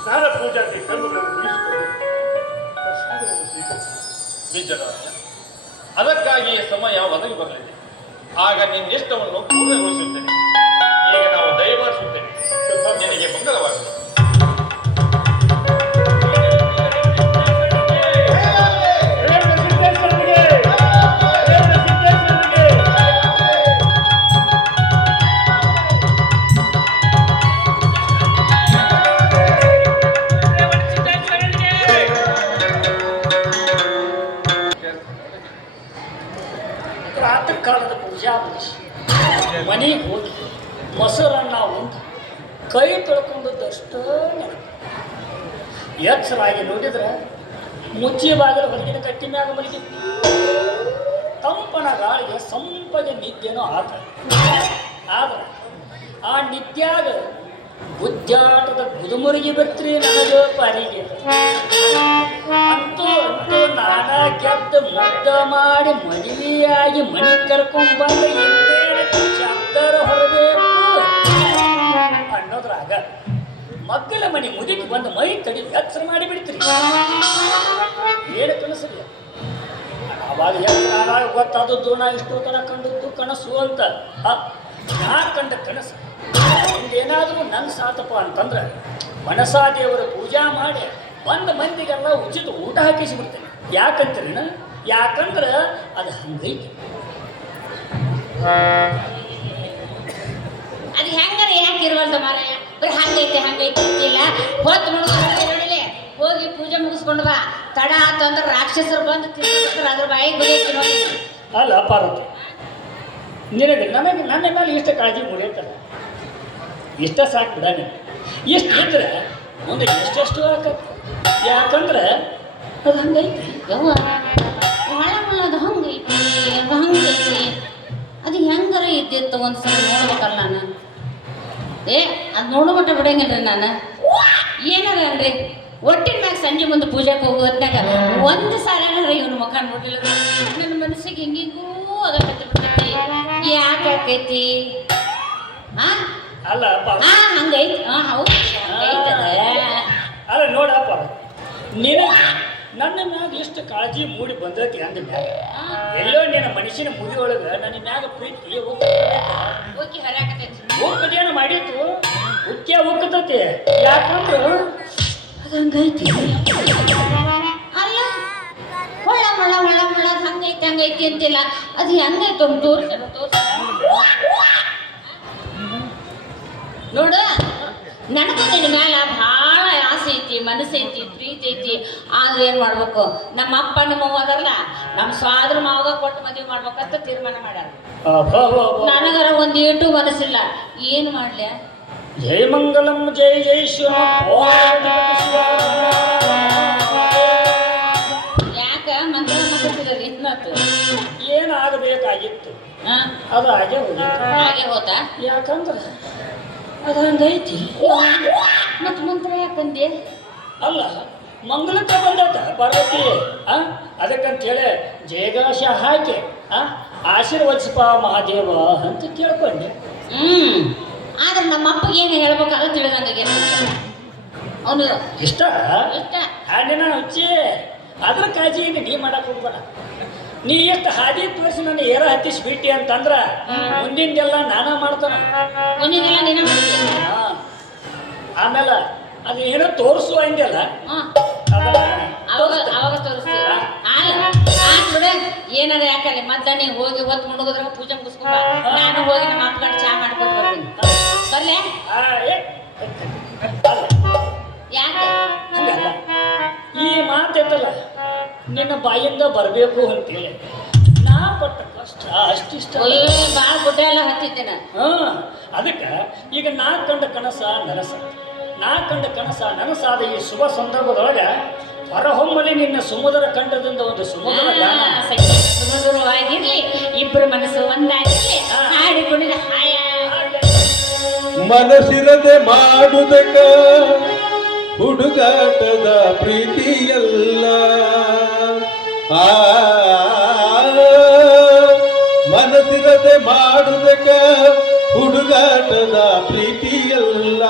ಸ್ನಾನ ಪೂಜಾದಿ ಕರ್ಮಗಳನ್ನು ಮುಗಿಸಿಕೊಂಡು ಪ್ರಸಾದವನ್ನು ಸ್ವೀಕರಿಸಿ. ಬೀಜರಾಜ, ಅದಕ್ಕಾಗಿಯೇ ಸಮಯ ಒದಗಿ ಬರಲಿದೆ. ಆಗ ನಿನ್ನಿಷ್ಟವನ್ನು ಪೂರ್ಣಗೊಳಿಸುತ್ತೇನೆ. ಈಗ ನಾವು ದಯಮಾಡಿಸುತ್ತೇನೆ. ನಿನಗೆ ಮಂಗಳವಾಗಲಿ. ಪ್ರಾತಃ ಕಾಲದ ಪೂಜಾ ಮುಗಿಸಿ ಮನೆಗೆ ಹೋಗಿ ಮೊಸರನ್ನ ಉಂಡು ಕೈ ತೊಳ್ಕೊಂಡದ್ದಷ್ಟು ನೆನಪು. ಎಚ್ಚರಾಗಿ ನೋಡಿದ್ರೆ ಮುಚ್ಚಿ ಬಾಗಿಲು ಹೊರಗಿನ ಕಟ್ಟಿ ಮ್ಯಾಗ ಮಲಗಿ ತಂಪನ ಗಾಳಿಗೆ ಸಂಪಗೆ ನಿದ್ದೆನೂ ಆತ. ಆದ್ರೆ ಆ ನಿತ್ಯಾಗ ಬುದ್ಧಾಟದ ಗುದುಮುರುಗಿ ಬಿಟ್ರಿ ನನಗೆ ಪಾರಿಗೆ. ಅಂತೂ ನಾನಾ ಗೆದ್ದು ಮುದ್ದ ಮಾಡಿ ಮದುವೆಯಾಗಿ ಮನೆ ಕರ್ಕೊಂಡ್ ಬಂದು ಚಾಪ್ಟರ್ ಹೊರಬೇಕು ಅನ್ನೋದ್ರಾಗ ಮಕ್ಕಳ ಮನೆ ಮುದುಕಿ ಬಂದು ಮೈ ತಡಿ ಎಚ್ಚರ ಮಾಡಿ ಬಿಡ್ತೀರಿ. ಏನು ಕನಸಲ್ಲ. ಅವಾಗ ಎಚ್ಚರ ಗೊತ್ತಾದದ್ದು ನಾ ಇಷ್ಟು ತನ ಕಂಡದ್ದು ಕನಸು ಅಂತ. ನಾ ಕಂಡ ಕನಸು ಹಿಂದೇನಾದರೂ ನನ್ನ ಸಾತಪ್ಪ ಅಂತಂದ್ರೆ ಮನಸಾ ದೇವರ ಪೂಜಾ ಮಾಡಿ ಬಂದ ಮಂದಿಗೆಲ್ಲ ಉಚಿತ ಊಟ ಹಾಕಿಸಿಬಿಡ್ತೇನೆ. ಯಾಕಂತೀರಿನ? ಯಾಕಂದ್ರೆ ಅದು ಹಂಗೈತಿ. ಅದು ಹೆಂಗಾರ ಯಾಕೆ ಇರುವಲ್ದ ಮಾರಾಯ? ಬರೀ ಹಂಗೈತೆ ಅಂತಿಲ್ಲ. ಹೊತ್ತು ನೋಡಿದ್ರೆ ಹೋಗಿ ಪೂಜೆ ಮುಗಿಸ್ಕೊಂಡು ಬಾ. ತಡ ಆತು ಅಂದ್ರೆ ರಾಕ್ಷಸರು ಬಂದು ತಿಂದ್ರೆ ಅದ್ರ ಬಾಯಿಗೆ ಗುರಿಯಕ್ಕೆ ನೋಡಿ. ಅಲ್ಲ ಪಾರ್ವತಿ, ನನಗೆ ನನ್ನ ಮೇಲೆ ಇಷ್ಟ ಕಾಳಜಿ ಮೂಡೈತಲ್ಲ, ಇಷ್ಟ ಸಾಕು ಬಿಡ. ನೀನು ಇಷ್ಟು ಇದ್ರೆ ಮುಂದೆ ಎಷ್ಟೆಷ್ಟು ಆಕತ್ತೆ. ಯಾಕಂದ್ರೆ ಅದು ಹಂಗೈತಿ. ಯವ್ವ ಅದು ಹಂಗೈತಿ, ಅದು ಹಂಗೈತಿ. ಅದು ಹೆಂಗಾರ ಇದ್ದಿತ್ತು ಒಂದ್ಸಲ ನೋಡ್ಬೇಕಲ್ಲ ನಾನು. ಅದು ನೋಡೋ ಮಟ್ಟ ಬಿಡಂಗಿಲ್ರಿ ನಾನು. ಏನಾರ ಅನ್ರಿ ಒಟ್ಟಿನ ಮ್ಯಾಗ ಸಂಜೆ ಮುಂದೆ ಪೂಜೆಗೆ ಹೋಗೋ ಹೊತ್ನಾಗ ಒಂದು ಸಾಲ ಇವನು ಮುಖ ನೋಡಿಲ್ಲ. ನನ್ನ ಮನಸ್ಸಿಗೆ ಹಿಂಗಿಂಗೂ ಆಗಕತ್ತಿ ಬಿಡ್ತೈತಿ. ಯಾಕೆ ಆಕೈತಿ? ಅಲ್ಲ ಹಂಗೈತಿ. ಹೌದು ಅಲ್ಲ ನೋಡಪ್ಪ, ನಿನಗೆ ನನ್ನ ಮ್ಯಾಗ ಎಷ್ಟು ಕಾಳಜಿ ಮೂಡಿ ಬಂದೈತಿ ಅಂದ ಮ್ಯಾಗ ಎಲ್ಲೋ ನಿನ್ನ ಮನುಷ್ಯನ ಮುಗಿ ಒಳಗೆ ನನ್ನ ಮ್ಯಾಗ ಪ್ರೀತಿ ಹೋಗ್ತದೇನು ಮಾಡಿತ್ತು ಉಕ್ಕೆ ಹೋಗ್ತತಿ. ಯಾಕಂದ್ರೆ ಅದು ಹಂಗೈತಿ. ಅಲ್ಲ ಹೊಳ ಹೊಳ ಹೊಳ ಹೊಳ ಹಂಗೈತಿ ಹಂಗೈತಿ ಅಂತಿಲ್ಲ. ಅದು ಹೆಂಗೈತು ತೋರಿಸ ನೋಡು. ನನಗೂ ನಿನ್ನ ಮ್ಯಾಲ ಭಾಳ ಆಸೆ ಆಸೆ ಐತಿ, ಮನಸ್ಸೈತಿ, ಪ್ರೀತಿ ಐತಿ. ಆದ್ರೆ ಏನ್ ಮಾಡ್ಬೇಕು, ನಮ್ಮ ಅಪ್ಪ ನಿಮ್ಮ ಅವ್ವ ಅದಾರಲ್ಲ, ನಮ್ಮ ಸ್ವಾದ್ರ ಮಾವಾಗ ಕೊಟ್ಟು ಮದುವೆ ಮಾಡ್ಬೇಕಂತ ತೀರ್ಮಾನ ಮಾಡ್ಯಾರ. ನನಗರ ಒಂದ್ ಏಟು ಮನಸ್ಸಿಲ್ಲ, ಏನ್ ಮಾಡ್ಲಿ? ಜೈ ಮಂಗಲಂ ಜೈ ಜೈ ಶಿವ. ಯಾಕ ಮಂಗಳ ಮಗತ್ತಿದ್ರಿ ಇನ್ನಾತು ಏನಾಗಬೇಕಾಗಿತ್ತು ಅದು ಹಾಗೆ ಹೋಗಿತ್ತು. ಹಾಗೆ ಹೋತಾ? ಯಾಕಂದ್ರ ಅದು ಹಂಗೈತಿ. ಮತ್ ಮಂತ್ರ ಯಾಕಂದೆ? ಅಲ್ಲ, ಮಂಗಲಕ್ಕೆ ಬಂದದ ಪಾರ್ವತಿ. ಅದಕ್ಕಂತೇಳಿ ಜಯಗಾಶ ಹಾಕಿ ಆಶೀರ್ವದಿಸಪ್ಪ ಮಹಾದೇವ ಅಂತ ಕೇಳ್ಕೊಂಡೆ. ಆದ್ರೆ ನಮ್ಮ ಅಪ್ಪಗೆ ಏನು ಹೇಳ್ಬೇಕಾದ್ರೆ ತಿಳಿದಂಗೆ ಅವನು ಇಷ್ಟ ಹಾಡಿನ ಹುಚ್ಚಿ. ಅದ್ರ ಕಾಳಜಿ ಈಗ ನೀ ಮಾಡಕ್ ಹೋಗ್ಬೇಡ. ನೀ ಎಷ್ಟು ಹಾದಿ ತೋರಿಸಿ ನನ್ನ ಏರ ಹತ್ತಿಸಿ ಬಿಟ್ಟಿ ಅಂತಂದ್ರ ಮುಂದಿಂದೆಲ್ಲ ನಾನಾ ಮಾಡ್ತಾನ. ಮುಂದಿನೆಲ್ಲ ನೀನ ಮಾಡ್ತೀನಿ. ಆಮೇಲೆ ಅದು ಏನೋ ತೋರಿಸುವ ಅಂದೆಲ್ಲ ಅವಾಗ ತೋರಿಸ್ತೀವಿ. ಬಿಡ, ಏನಾರ ಯಾಕಲ್ಲ ಮದ್ದ ನೀ ಹೋಗಿ ಹೊತ್ತು ಮುಳುಗೋದ್ರಾಗ ಪೂಜೆ ಮುಗಿಸ್ಕೊಂಬ. ನಾನು ಹೋಗಿ ನಮ್ಮ ಅಪ್ಪಗಡೆ ಚಾ ಮಾಡ್ಕೊಂಡು ಬರ್ತೀನಿ. ಬರ್ಲೆ? ಯಾಕೆ ಹಂಗಲ್ಲ, ಈ ಮಾತೈತಲ್ಲ ನಿನ್ನ ಬಾಯಿಂದ ಬರಬೇಕು ಅಂತೇಳಿ ನಾ ಪಟ್ಟ ಕಷ್ಟ ಅಷ್ಟಿಷ್ಟ. ಭಾಳ ಗುಡ್ಡ ಎಲ್ಲ ಹತ್ತಿದ್ದೇನೆ. ಅದಕ್ಕೆ ಈಗ ನಾ ಕಂಡ ಕನಸ ನನಸ, ನಾ ಕಂಡ ಕನಸ ನನಸಾದ ಈ ಶುಭ ಸಂದರ್ಭದೊಳಗೆ ಹೊರಹೊಮ್ಮಲಿ ನಿನ್ನ ಸುಮಧುರ ಕಂಠದಿಂದ ಒಂದು ಸುಮಧುರ ಗಾನ. ಸುಮಧುರವಾಗಿರ್ಲಿ, ಇಬ್ಬರು ಮನಸ್ಸು ಒಂದಾಗಿರ್ಲಿ, ಹಾಡಿಕೊಂಡಿದ ಹಾಯ. ಮನಸ್ಸಿರದೆ ಮಾಡುವುದಕ್ಕ ಹುಡುಗಾಟದ ಪ್ರೀತಿಯಲ್ಲ. ಮನಸ್ಸಿರದೆ ಮಾಡುವುದಕ್ಕ ಹುಡುಗಾಟದ ಪ್ರೀತಿಯಲ್ಲ.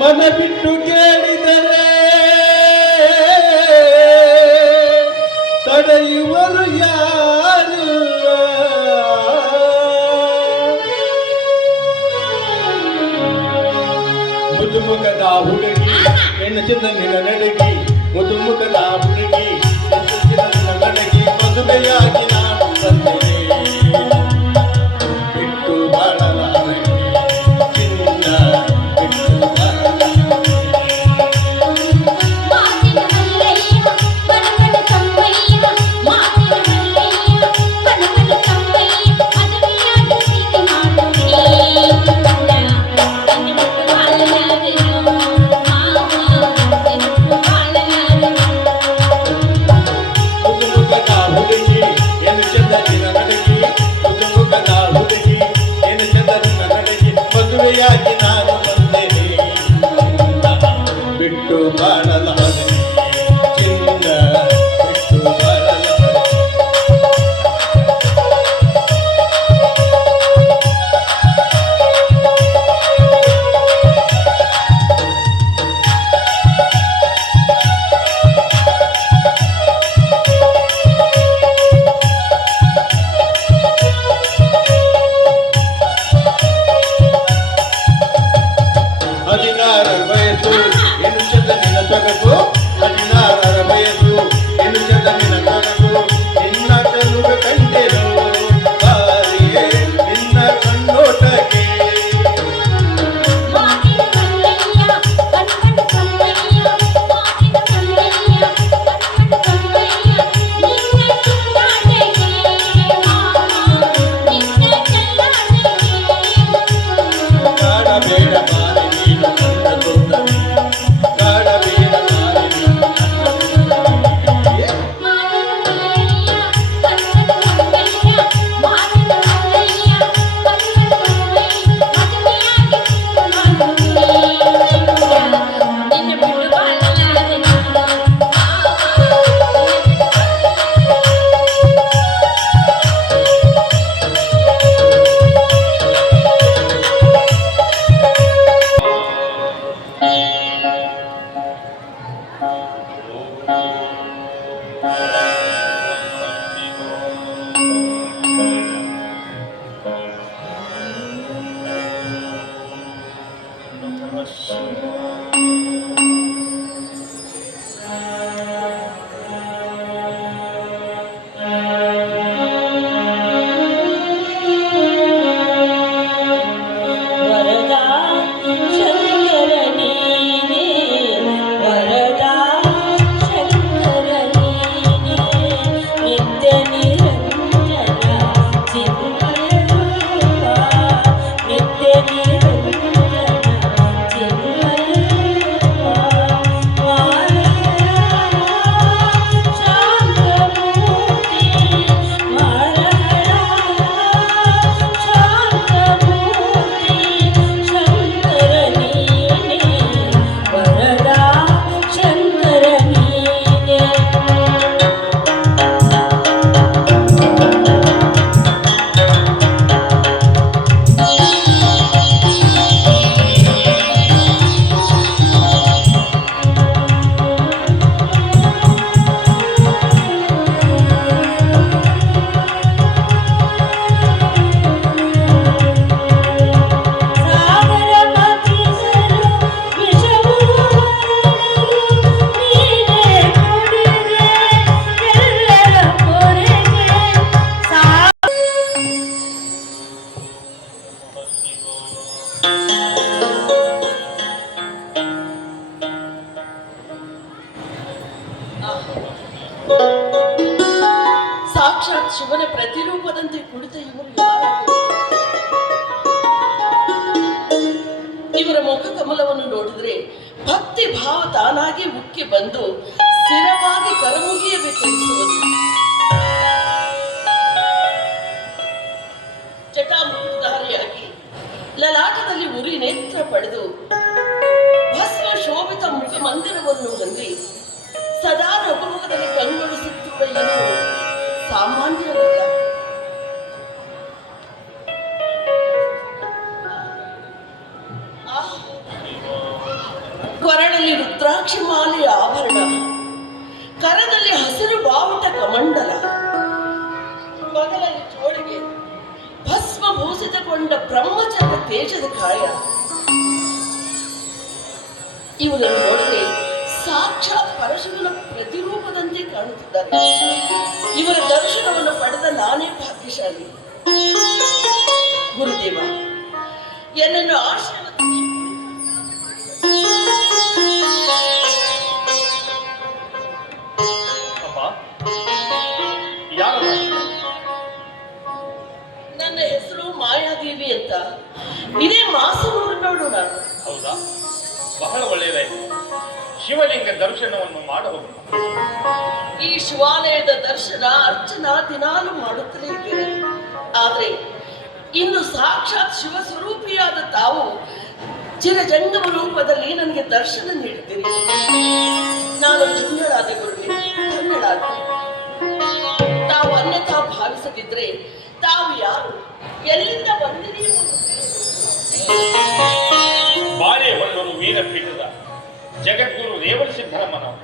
ಮನ ಬಿಟ್ಟು ಕೇಳಿದರೆ ತಡೆಯುವರು ಯಾರಿಲ್ಲ. ಮುದುಮುಖದ ಹುಡುಗಿ ಹೆಣ್ಣು ಚಿನ್ನ ನಿನ್ನ ನಡಗಿ, ಮುದುಮುಖದ ಹುಡುಗಿ ಹೆಣ್ಣು ಚಿನ್ನ ನಿನ್ನ ನಡಗಿ, ಮದುವೆಯಾಗಿ ನಾನು ಬಂದೆ ಬಿಟ್ಟು ಬಾಳಲಾರೆ ಚಿನ್ನ ಬಿಟ್ಟು ಬಿಟ್ಟು ಬಾಳಲಾರೆ ಚಿನ್ನ ಬಿಟ್ಟು ಬಾಳಲಾರೆ. ವರದಾ ಶಂಕರ ನೀನೇ ಸಾಕ್ಷಾತ್ ಶಿವನ ಪ್ರತಿರೂಪದಂತೆ ಕುಳಿತ ಇವರು ಯಾರು? ಇವರ ಮುಖ ಕಮಲವನ್ನು ನೋಡಿದ್ರೆ ಭಕ್ತಿ ಭಾವ ತಾನಾಗಿ ಉಕ್ಕಿ ಬಂದು ಸ್ಥಿರವಾಗಿ ಕರಮುಗಿಯಬೇಕೆನಿಸುವುದು. ಜಟಾಮುಖಧಾರಿಯಾಗಿ ಲಲಾಟದಲ್ಲಿ ಉರಿ ನೇತ್ರ ಪಡೆದು ಭಸ್ಮ ಶೋಭಿತ ಮುಖ ಮಂದಿರವನ್ನು ಹೊಂದಿ ಸದಾ ರಘುಮುಖದಲ್ಲಿ ಕಂಗೊಳಿಸುತ್ತಿರುವ ಇವರು ಸಾಮಾನ್ಯರಲ್ಲ. ಕೊರಳಲ್ಲಿ ರುದ್ರಾಕ್ಷಿ ಮಾಲೆಯ ಆಭರಣ, ಕರದಲ್ಲಿ ಹಸಿರು ಬಾವುಟ ಕಮಂಡಲ, ಮಗಲಲ್ಲಿ ಜೋಳಿಗೆ, ಭಸ್ಮ ಭೂಷಿತಗೊಂಡ ಬ್ರಹ್ಮಚರ್ಯ ತೇಜದ ಕಾಯ. ಇವರನ್ನು ನೋಡಿದ್ರೆ ಸಾಕ್ಷಾತ್ ಪರಶುವಿನ ಪ್ರತಿರೂಪದಂತೆ ಕಾಣುತ್ತಿದ್ದಾರೆ. ಇವರ ದರ್ಶನವನ್ನು ಪಡೆದ ನಾನೇ ಭಾಗ್ಯಶಾಲಿ. ಗುರುದೇವ, ಎನ್ನನ್ನು ಆಶ್ರಮ ನನ್ನ ಹೆಸರು ಮಾಯಾದೇವಿ ಅಂತ. ಇದೇ ಮಾಸನೂರಿನವಳು ನಾನು. ಹೌದಾ? ಬಹಳ ಒಳ್ಳೆಯದಾಯಿತು. ಶಿವಲಿಂಗ ದರ್ಶನವನ್ನು ಮಾಡಬಹುದು. ಈ ಶಿವಾಲಯದ ದರ್ಶನ ಅರ್ಚನಾ ದಿನಾಲು ಮಾಡುತ್ತಲೇ ಇದ್ದೇನೆ. ಆದ್ರೆ ಇನ್ನು ಸಾಕ್ಷಾತ್ ಶಿವ ಸ್ವರೂಪಿಯಾದ ತಾವು ಚಿರಜಂಗಮ ರೂಪದಲ್ಲಿ ನನಗೆ ದರ್ಶನ ನೀಡುತ್ತೀರಿ. ನಾನು ಧನ್ಯಳಾದೆ ಗುರುವೆ, ಧನ್ಯಳಾದೆ. ತಾವು ಅನ್ಯಥಾ ಭಾವಿಸದಿದ್ರೆ ತಾವು ಯಾರು, ಎಲ್ಲಿಂದ ಬಂದಿರಿ ಎಂಬುದು ಬಾಳೆಹೊನ್ನೂರು ವೀರಪೀಠದ ಜಗದ್ಗುರು ರೇವಣ ಸಿದ್ದರಾಮನವರು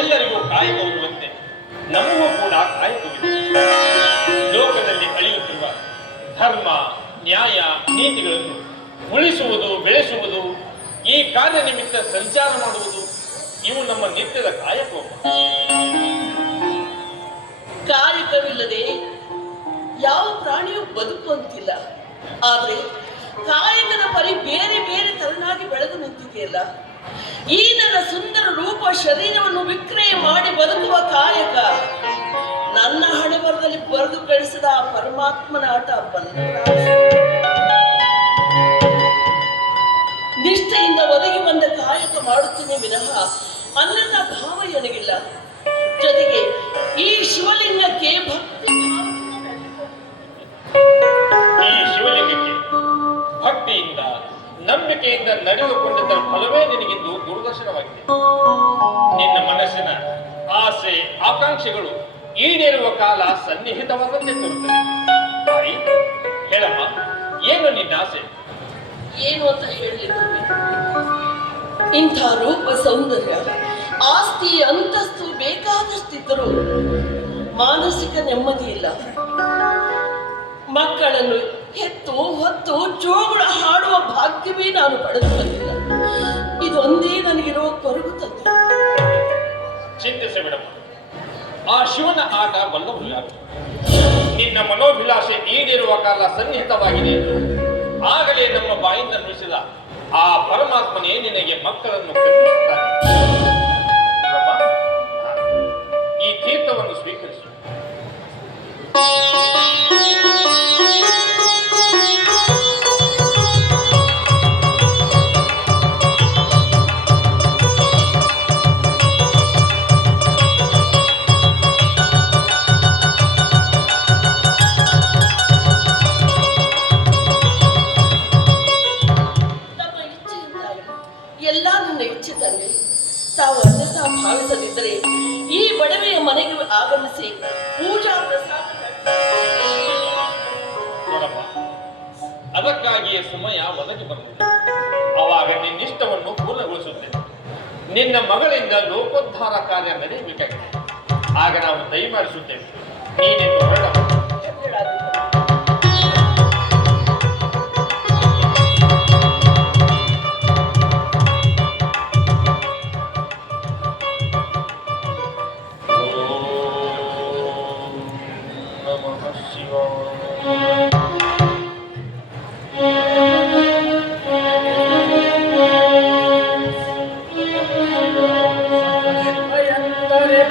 ಎಲ್ಲರಿಗೂ ಕಾಯಕವಿರುವಂತೆ ನಮಗೂ ಕೂಡ ಕಾಯಕವಿದೆ. ಲೋಕದಲ್ಲಿ ಅಳಿಯುತ್ತಿರುವ ಧರ್ಮ, ನ್ಯಾಯ, ನೀತಿಗಳನ್ನು ಉಳಿಸುವುದು, ಬೆಳೆಸುವುದು, ಈ ಕಾರ್ಯ ನಿಮಿತ್ತ ಸಂಚಾರ ಮಾಡುವುದು, ಇವು ನಮ್ಮ ನಿತ್ಯದ ಕಾಯಕ. ಕಾಯಕವಿಲ್ಲದೆ ಯಾವ ಪ್ರಾಣಿಯೂ ಬದುಕುವಂತಿಲ್ಲ. ಆದ್ರೆ ಕಾಯಕದ ಪರಿ ಬೇರೆ ಬೇರೆ ತರನಾಗಿ ಬೆಳೆದು ನಿಂತಿದೆಯಲ್ಲ. ಈ ನನ್ನ ಸುಂದರ ರೂಪ ಶರೀರವನ್ನು ವಿಕ್ರಯ ಮಾಡಿ ಬದುಕುವ ಕಾಯಕ ನನ್ನ ಹಣೆಬರದಲ್ಲಿ ಬರೆದು ಕಳಿಸಿದ ಆ ಪರಮಾತ್ಮನ ಆಟ ಬಲ್ಲ. ನಿಷ್ಠೆಯಿಂದ ಒದಗಿ ಬಂದ ಕಾಯಕ ಮಾಡುತ್ತೇನೆ ವಿನಃ ಅನ್ನದ ಭಾವ ನನಗಿಲ್ಲ. ಜೊತೆಗೆ ಈ ಶಿವಲಿಂಗಕ್ಕೆ ಭಕ್ತಿ ಭಕ್ತಿಯಿಂದ ನಂಬಿಕೆಯಿಂದ ನಡೆದುಕೊಂಡದ್ದರ ಫಲವೇ ನಿನಗಿಂದು ದೂರದರ್ಶನವಾಗಿದೆ. ನಿನ್ನ ಮನಸ್ಸಿನ ಆಸೆ ಆಕಾಂಕ್ಷೆಗಳು ಈಡೇರುವ ಕಾಲ ಸನ್ನಿಹಿತವಾದಂತೆ ತೋರುತ್ತದೆ. ತಾಯಿ, ಹೇಳಮ್ಮ, ಏನು ನಿನ್ನ ಆಸೆ? ಏನು ಅಂತ ಹೇಳಲಿಕ್ಕೆ ಇಂಥ ರೂಪ ಸೌಂದರ್ಯ, ಆಸ್ತಿ, ಅಂತಸ್ತು ಬೇಕಾದಷ್ಟಿದ್ದರೂ ಮಾನಸಿಕ ನೆಮ್ಮದಿ ಇಲ್ಲ. ಮಕ್ಕಳನ್ನು ಹೆತ್ತು ಹೊತ್ತು ಜೋಗುಳ ಹಾಡುವ ಭಾಗ್ಯವೇ ನಾನು ಪಡೆದು ಬಂದಿಲ್ಲ. ಇದೊಂದೇ ನನಗಿರುವ ಕೊರಗು ತಂದೆ. ಚಿಂತಿಸಬೇಡಮ್ಮ, ಆ ಶಿವನ ಆಟ ಬಲ್ಲವರು ಯಾರು? ನಿನ್ನ ಮನೋಭಿಲಾಷೆ ಈಡೇರುವ ಕಾಲ ಸನ್ನಿಹಿತವಾಗಿದೆ ಎಂದು ಆಗಲೇ ನಮ್ಮ ಬಾಯಿಂದ ನುಡಿಸಿದ ಆ ಪರಮಾತ್ಮನೇ ನಿನಗೆ ಮಕ್ಕಳನ್ನು ಕರುಣಿಸುತ್ತಾನೆ. ಈ ತೀರ್ಥವನ್ನು ಸ್ವೀಕರಿಸು. ಎಲ್ಲ ನನ್ನ ಇಚ್ಛೆ ತಂದೆ. ತಾವು ಅನ್ಯಥಾ ಭಾವಿಸದಿದ್ದರೆ ಈ ಬಡವೆಯ ಮನೆಗೆ ಆಗಮಿಸಿ ಪೂಜಾ ಪ್ರಸಾದ ನೋಡಮ್ಮ, ಅದಕ್ಕಾಗಿಯೇ ಸಮಯ ಒದಗಿ ಬಂದಿದೆ. ಅವಾಗ ನಿನ್ನಿಷ್ಟವನ್ನು ಪೂರ್ಣಗೊಳಿಸುತ್ತೇನೆ. ನಿನ್ನ ಮಗಳಿಂದ ಲೋಕೋದ್ಧಾರ ಕಾರ್ಯ ನಡೆಯಬೇಕಾಗಿದೆ. ಆಗ ನಾವು ದಯಮಾಡಿಸುತ್ತೇವೆ. ನೀನೆಂದು ಹೊರಡಮ್ಮ.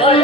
ಭಯ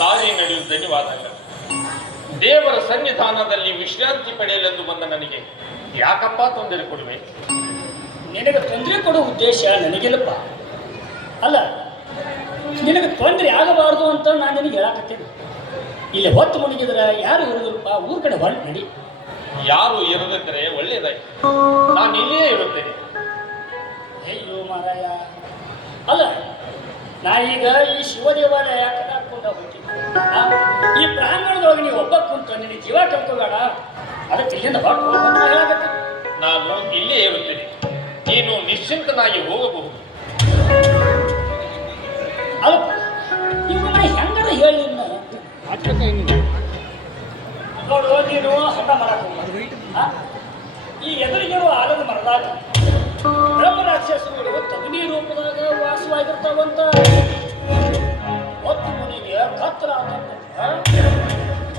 ದಾರಿ ನಡೆಯುವ ಧನ್ಯವಾದಗಳು. ದೇವರ ಸನ್ನಿಧಾನದಲ್ಲಿ ವಿಶ್ರಾಂತಿ ಪಡೆಯಲೆಂದು ಬಂದ ನನಗೆ ಯಾಕಪ್ಪ ತೊಂದರೆ ಕೊಡುವೆ? ನಿನಗೆ ತೊಂದರೆ ಕೊಡೋ ಉದ್ದೇಶ ನನಗಿಲ್ಲಪ್ಪ. ಅಲ್ಲ, ನಿನಗೆ ತೊಂದರೆ ಆಗಬಾರ್ದು ಅಂತ ನಾನು ನಿನಗೆ ಹೇಳಕತ್ತೇನೆ. ಇಲ್ಲಿ ಹೊತ್ತು ಮುಳುಗಿದ್ರೆ ಯಾರು ಇರುವುದಿಲ್ಲಪ್ಪ, ಊರ ಕಡೆ ಹೊರಟು ನಡಿ. ಯಾರು ಇರದಿದ್ದರೆ ಒಳ್ಳೆಯದಾಯ್ತು, ನಾನು ಇಲ್ಲಿಯೇ ಇರುತ್ತೇನೆ. ಅಯ್ಯೋ ಮಾರಾಯ, ಅಲ್ಲ ನಾನೀಗ ಈ ಶಿವ ದೇವಾಲಯ ಯಾಕೆ ಹಾಕೊಂಡು ಹೋಗ್ತೀನಿ? ಈ ಪ್ರಾಂಗಣದೊಳಗೆ ನೀವು ಒಬ್ಬ ಕುಂತ ನಿನಗೆ ಜೀವ ಕಳ್ಕೋಬೇಡ, ಅದಕ್ಕೆ ಇಲ್ಲಿಂದ ಹೊರಟು ಹೋಗ್ಬೇಕು ಹೇಳಕತ್ತೀನಿ. ನಾನು ಇಲ್ಲೇ ಇರುತ್ತೇನೆ, ನೀನು ನಿಶ್ಚಿಂತನಾಗಿ ಹೋಗಬಹುದು. ಅಲ್ಲಪ್ಪ, ಇವನ್ನ ಹೆಂಗಾರ ಹೇಳಿ ನೋಡು, ನೀನು ಹಠ ಮಾಡಕ್ ಹೋಗ್ಬಾರ್ದು. ಈ ಎದುರಿಗಿರುವ ಆಲದ ಮರದಾಗ ಬ್ರಹ್ಮ ರಾಕ್ಷಸರು ತಗನಿ ರೂಪದಾಗ ವಾಸವಾಗಿರ್ತಾವಂತ. ಹೊತ್ತು ಮುನಿಗೆ ಕತ್ತಲ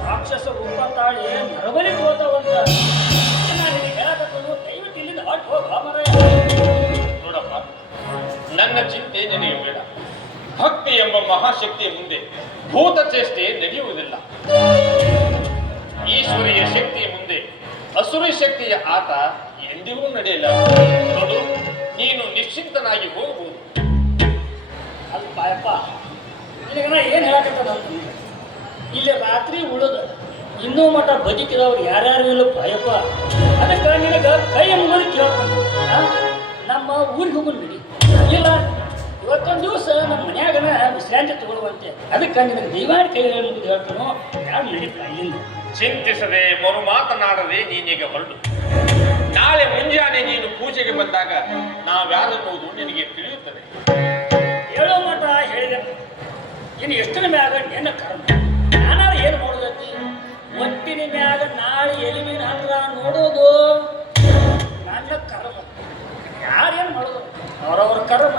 ರಾಕ್ಷಸ ರೂಪ ತಾಳಿ ನರಬಲಿ ಹೋದವಂತ. ನಾನು ಹೇಳಕತ್ತನು, ದಯವಿಟ್ಟು ಇಲ್ಲಿಂದ ಹೊರಟು ಹೋಗ ಮರ. ನೋಡಪ್ಪ, ನನ್ನ ಚಿಂತೆ ನಿನಗೆ ಬೇಡ. ಭಕ್ತಿ ಎಂಬ ಮಹಾಶಕ್ತಿಯ ಮುಂದೆ ಭೂತ ಚೇಷ್ಟೆ ನಡೆಯುವುದಿಲ್ಲ. ಈಶ್ವರಿಯ ಶಕ್ತಿಯ ಮುಂದೆ ಅಸುರಿ ಶಕ್ತಿಯ ಆಟ ಎಂದಿಗೂ ನಡೆಯಲ್ಲ. ನೋಡು, ನೀನು ನಿಶ್ಚಿಂತನಾಗಿ ಹೋಗಬಹುದು. ಅಲ್ಪ ಅಪ್ಪ, ಈಗ ನಾ ಏನು ಹೇಳಕತ್ತದ ಅಂತಂದ್ರೆ, ಇಲ್ಲಿ ರಾತ್ರಿ ಉಳಿದ ಇನ್ನೂ ಮಠ ಬದುಕಿದವ್ರು ಯಾರ್ಯಾರು ಇಲ್ಲಪ್ಪ ಅಯ್ಯಪ್ಪ. ಅದಕ್ಕೆ ನಿನಗೆ ಕೈ ಮುಗಿದು ಕೇಳ್ತಾನೆ, ನಮ್ಮ ಊರಿಗೆ ಹೋಗೋಣ ನಡಿ. ಇಲ್ಲ, ಇವತ್ತೊಂದು ದಿವಸ ನಮ್ಮ ಮನ್ಯಾಗನ ವಿಶ್ರಾಂತಿ ತಗೊಳ್ಳುವಂತೆ. ಅದಕ್ಕೆ ನಿನಗೆ ದೈವಾಡಿ ಕೈ ಮುಗಿದು ಹೇಳ್ತಾನೋ, ಯಾರು ನಡೀತಾ ಇಲ್ಲಿಂದ. ಚಿಂತಿಸದೆ ಮರು ಮಾತನಾಡದೆ ನೀನೀಗ ಹೊರಡು. ನಾಳೆ ಮುಂಜಾನೆ ನೀನು ಪೂಜೆಗೆ ಬಂದಾಗ ನಾವ್ಯಾರೆನ್ನುವುದು ನಿನಗೆ ತಿಳಿಯುತ್ತದೆ. ಹೇಳೋ ಮಠ ಹೇಳಿದೆ, ಇನ್ನು ಎಷ್ಟಿನ ಮ್ಯಾಗ ನಿನ್ನ ಕರ್ಮ. ನಾನಾರು ಏನು ಮಾಡೋದೈತಿ? ಒಟ್ಟಿನ ಮ್ಯಾಗ ನಾಳೆ ಎಲಿಮಿನ ಹತ್ರ ನೋಡೋದು ನನ್ನ ಕರ್ಮ. ಯಾರೇನು ಮಾಡೋದು? ಅವರವ್ರ ಕರ್ಮ.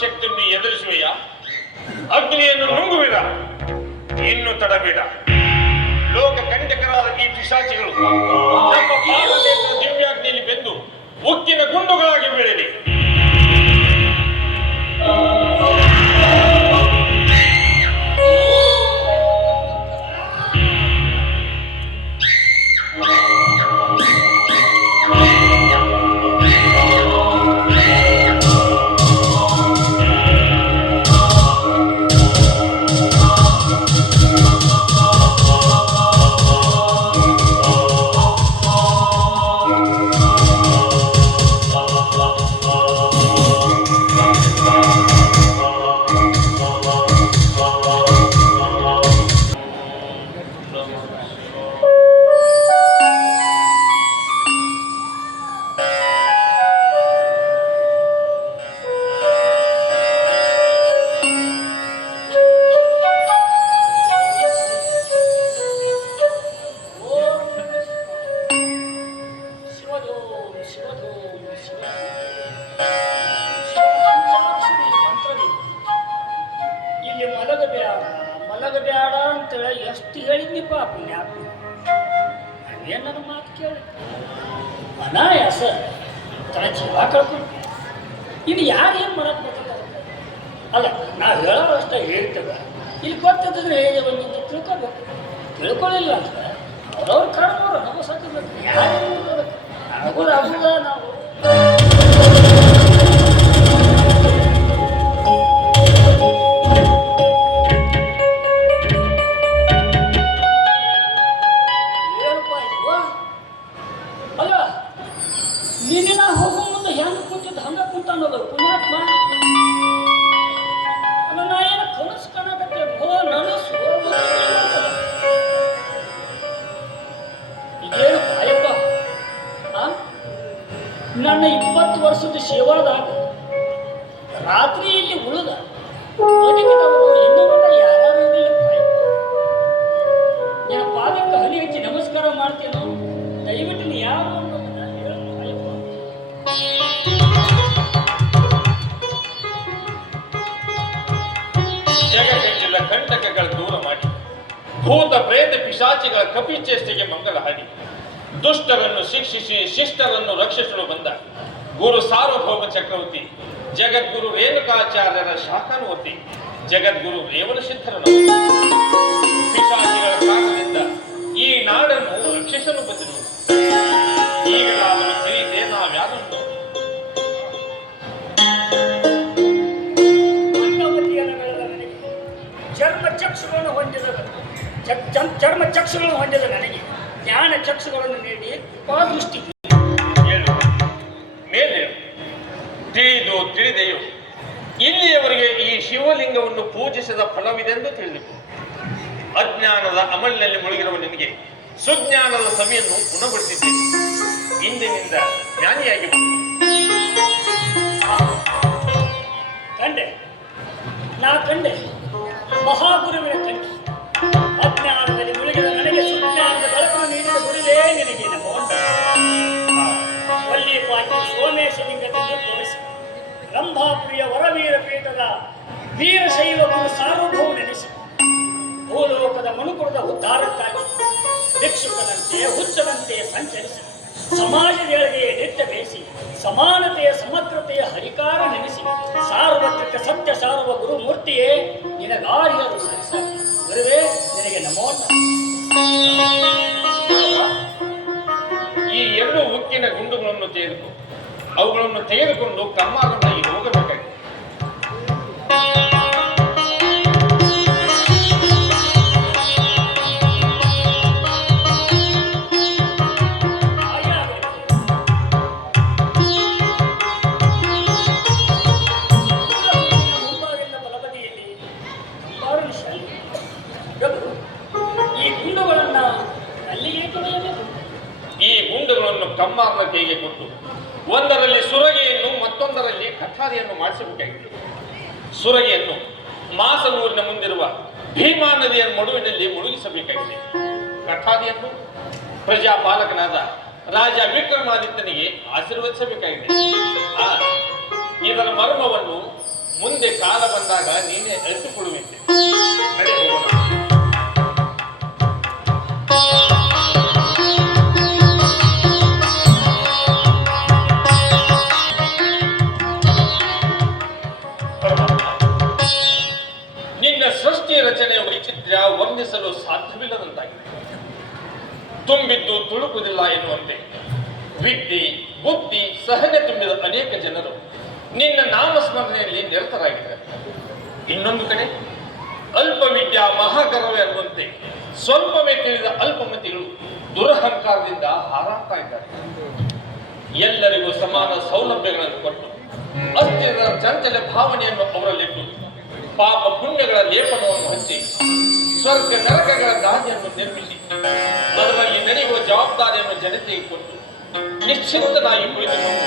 ಶಕ್ತಿಯನ್ನು ಎದುರಿಸುವೆಯಾ? ಅಗ್ನಿಯನ್ನು ನುಂಗುವಿರ? ಇನ್ನು ತಡಬೇಡ. ಲೋಕ ಕಂಟಕರಾದ ಈ ಪಿಶಾಚಿಗಳು ನಮ್ಮ ಪಾದನೇತ್ರ ದಿವ್ಯಾಗ್ನಿಯಲ್ಲಿ ಬೆಂದು ಉಕ್ಕಿನ ಗುಂಡುಗಳಾಗಿ ಬೀಳಲಿ. ಮಲಗಬೇಡ ಅಂತೇಳಿ ಎಷ್ಟು ಹೇಳಿದ್ನಿಪ್ಪ ಪುಣ್ಯಾತ್ಮ. ಏನು ನನ್ನ ಮಾತು ಕೇಳಿ ಅನಾಯಾಸ ತನ್ನ ಜೀವ ಕಳ್ಕೊಂಡು ಇನ್ನು ಯಾರೇನು ಮಾಡಕ್ ಬೇಕಾಗುತ್ತೆ? ಅಲ್ಲ, ನಾವು ಹೇಳೋರು ಅಷ್ಟೇ ಹೇಳ್ತೇವೆ. ಇಲ್ಲಿ ಗೊತ್ತಿದ್ರೆ ಒಂದು ತಿಳ್ಕೊಬೇಕು. ತಿಳ್ಕೊಳ್ಳಿಲ್ಲ ಅಂತ ಅವ್ರವ್ರ ಕಾರಣವ್ರು ನಮ್ಮ ಸಾಕಬೇಕು. ಯಾರೇನು ಆಗೋದ ನಾವು ಭೂತ ಪ್ರೇತ ಪಿಶಾಚಿಗಳ ಕಪಿಚೇಷ್ಟೆಗೆ ಮಂಗಳ ಹಾಡಿ ದುಷ್ಟರನ್ನು ಶಿಕ್ಷಿಸಿ ಶಿಷ್ಟರನ್ನು ರಕ್ಷಿಸಲು ಬಂದ ಗುರು ಸಾರ್ವಭೌಮ ಚಕ್ರವರ್ತಿ ಜಗದ್ಗುರು ರೇಣುಕಾಚಾರ್ಯರ ಶಾಖಾನುವರ್ತಿ ಜಗದ್ಗುರು ರೇವಣ ಸಿದ್ಧರನ್ನು ಪಿಶಾಚಿಗಳ ಕಾರಣದಿಂದ ಈ ನಾಡನ್ನು ರಕ್ಷಿಸಲು ಬಂದರು. ಈಗ ನಾವು ತಿಳಿದೇ ನಾವ್ಯಾರನ್ನು ಚರ್ಮ ಚಕ್ಷುಗಳನ್ನು ಹೊಂದಿದ ನನಗೆ ಜ್ಞಾನ ಚಕ್ಷುಗಳನ್ನು ನೀಡಿ ದೃಷ್ಟಿ ಹೇಳು ಮೇಲೆ ತಿಳಿದೆಯೋ ಇಲ್ಲಿಯವರೆಗೆ ಈ ಶಿವಲಿಂಗವನ್ನು ಪೂಜಿಸಿದ ಫಲವಿದೆಂದು ತಿಳಿದು ಅಜ್ಞಾನದ ಅಮಲಿನಲ್ಲಿ ಮುಳುಗಿರುವ ನಿನಗೆ ಸುಜ್ಞಾನದ ಸಭೆಯನ್ನು ಗುಣಪಡಿಸಿದ್ದೇನೆ. ಇಂದಿನಿಂದ ಜ್ಞಾನಿಯಾಗಿ ಕಂಡೆ ಮಹಾಗುರುವಿನ ಕಂಡೆ ಅಜ್ಞಾನದಲ್ಲಿ ಮುಳುಗಿದ ನನಗೆ ಸುಜ್ಞಾನದ ಬೆಳಕನ್ನು ನೀಡಿದ ಗುರುವೇ ನಿನಗೆ ವಲ್ಲಿಪಾಟಿ ಸೋಮೇಶಲಿಂಗದಿಂದ ತೋರಿಸಿ ರಂಭಾಪುರಿಯ ವರವೀರ ಪೀಠದ ವೀರಶೈವ ಗುರು ಸಾರ್ವಭೌಮ ನೆನೆಸಿ ಭೂಲೋಕದ ಮನುಕುಲದ ಉದ್ಧಾರಕ್ಕಾಗಿ ಭಿಕ್ಷುಕನಂತೆ ಹುಚ್ಚನಂತೆ ಸಂಚರಿಸಿ ಸಮಾಜದೊಳಗೆ ನಿತ್ಯ ಬೇಯಿಸಿ ಸಮಾನತೆಯ ಸಮಗ್ರತೆಯ ಹರಿಕಾರ ನೆನೆಸಿ ಸಾರ್ವತ್ರಿಕ ಸತ್ಯ ಸಾರುವ ಗುರುಮೂರ್ತಿಯೇ ನಿನಗಾರಿಯರು ಸರಿಸಾಗಿ ಗುರುವೇ ನಿನಗೆ ನಮೋ ಈ ಎರಡು ಉಕ್ಕಿನ ಗುಂಡುಗಳನ್ನು ಅವುಗಳನ್ನು ತೆಗೆದುಕೊಂಡು ಕಮ್ಮಾರನಾಗಿ ಹೋಗಬೇಕಾಗಿದೆ. ಕಮ್ಮಾರನ ಕೈಗೆ ಕೊಟ್ಟು ಒಂದರಲ್ಲಿ ಸುರಗೆಯನ್ನು ಮತ್ತೊಂದರಲ್ಲಿ ಕಠಾರಿಯನ್ನು ಮಾಡಿಸಬೇಕಾಗಿದೆ. ಸುರಗೆಯನ್ನು ಮಾಸನೂರಿನ ಮುಂದಿರುವ ಭೀಮಾ ನದಿಯ ಮಡುವಿನಲ್ಲಿ ಮುಳುಗಿಸಬೇಕಾಗಿದೆ. ಕಠಾರಿಯನ್ನು ಪ್ರಜಾಪಾಲಕನಾದ ರಾಜ ವಿಕ್ರಮಾದಿತ್ಯನಿಗೆ ಆಶೀರ್ವದಿಸಬೇಕಾಗಿದೆ. ಇದರ ಮರ್ಮವನ್ನು ಮುಂದೆ ಕಾಲ ಬಂದಾಗ ನೀನೇ ಅರಿತುಕೊಳ್ಳುವಂತೆ ನಡೆ ಹೋಗೋಣ. ರಚನೆಯ ವೈಚಿತ್ರ್ಯ ವರ್ಣಿಸಲು ಸಾಧ್ಯವಿಲ್ಲದಂತಾಗಿದೆ. ತುಂಬಿದ್ದು ತುಳುಕುವುದಿಲ್ಲ ಎನ್ನುವಂತೆ ವಿದ್ಯೆ ಬುದ್ಧಿ ಸಹನೆ ತುಂಬಿದ ಅನೇಕ ಜನರು ನಿನ್ನ ನಾಮಸ್ಮರಣೆಯಲ್ಲಿ ನಿರತರಾಗಿದ್ದಾರೆ. ಇನ್ನೊಂದು ಕಡೆ ಅಲ್ಪ ವಿದ್ಯಾ ಮಹಾಗರ್ವ ಎನ್ನುವಂತೆ ಸ್ವಲ್ಪವೇ ತಿಳಿದ ಅಲ್ಪಮತಿಗಳು ದುರಹಂಕಾರದಿಂದ ಹಾರಾಡ್ತಾ ಇದ್ದಾರೆ. ಎಲ್ಲರಿಗೂ ಸಮಾನ ಸೌಲಭ್ಯಗಳನ್ನು ಕೊಟ್ಟು ಅಸ್ಥಿರ ಚಂಚಲ ಭಾವನೆಯನ್ನು ಅವರಲ್ಲಿಟ್ಟು ಪಾಪ ಪುಣ್ಯಗಳ ಲೇಪನವನ್ನು ಹಚ್ಚಿ ಸ್ವರ್ಗ ನರಕಗಳ ದಾರಿಯನ್ನು ನಿರ್ಮಿಸಿ ಅದರಲ್ಲಿ ನಡೆಯುವ ಜವಾಬ್ದಾರಿಯನ್ನು ಜನತೆಗೆ ಕೊಟ್ಟು ನಿಶ್ಚಿಂತನಾಗಿ ಕುಳಿತುಕೊಂಡು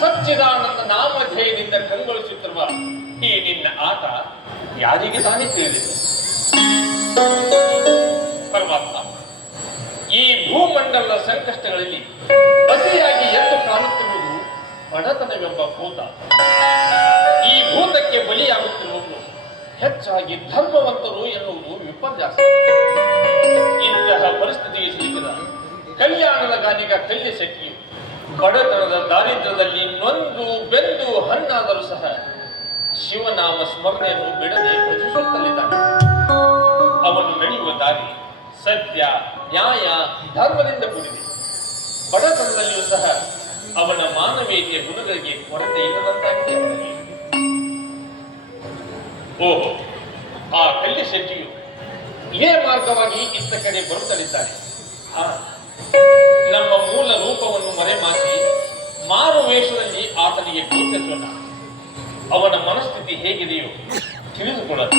ಸಚ್ಚಿದಾನಂದ ನಾಮಧೇಯದಿಂದ ಕಂಗೊಳಿಸುತ್ತಿರುವ ಈ ನಿನ್ನ ಆಟ ಯಾರಿಗೆ ತಾನೇ ತಿಳಿದಿದೆ? ಪರಮಾತ್ಮ, ಈ ಭೂಮಂಡಲದ ಸಂಕಷ್ಟಗಳಲ್ಲಿ ಅತಿಯಾಗಿ ಎದ್ದು ಕಾಣುತ್ತಿರುವುದು ಬಡತನವೆಂಬ ಭೂತ. ಈ ಭೂತಕ್ಕೆ ಬಲಿಯಾಗುತ್ತಿರುವುದು ಹೆಚ್ಚಾಗಿ ಧರ್ಮವಂತರು ಎನ್ನುವುದು ವಿಪರ್ಯಾಸ. ಇಂತಹ ಪರಿಸ್ಥಿತಿಗೆ ಸಿಲುಕಿದ ಕಲ್ಯಾಣದ ಗಾನಿಗ ಕಲ್ಯ ಶೆಟ್ಟಿಯು ಬಡತನದ ದಾರಿದ್ರ್ಯದಲ್ಲಿ ನೊಂದು ಬೆಂದು ಹಣ್ಣಾದರೂ ಸಹ ಶಿವನಾಮ ಸ್ಮರಣೆಯನ್ನು ಬಿಡದೆ ಭಜಿಸುತ್ತಲಿದ್ದಾನೆ. ಅವನು ನಡೆಯುವ ದಾರಿ ಸತ್ಯ ನ್ಯಾಯ ಧರ್ಮದಿಂದ ಕೂಡಿದೆ. ಬಡತನದಲ್ಲಿಯೂ ಸಹ ಅವನ ಮಾನವೀಯತೆಯ ಗುಣಗಳಿಗೆ ಕೊರತೆ ಇಲ್ಲದಂತಾಗಿದೆ. ಓಹೋ, ಆ ಕಲ್ಯ ಶೆಟ್ಟಿಯು ಇದೇ ಮಾರ್ಗವಾಗಿ ಇತ್ತ ಕಡೆ ಬರುತ್ತಲಿದ್ದಾನೆ. ನಮ್ಮ ಮೂಲ ರೂಪವನ್ನು ಮರೆಮಾಚಿ ಮಾರು ವೇಷದಲ್ಲಿ ಆತನಿಗೆ ಗೋಚರಿಸೋಣ. ಅವನ ಮನಸ್ಥಿತಿ ಹೇಗಿದೆಯೋ ತಿಳಿದುಕೊಳ್ಳೋಣ.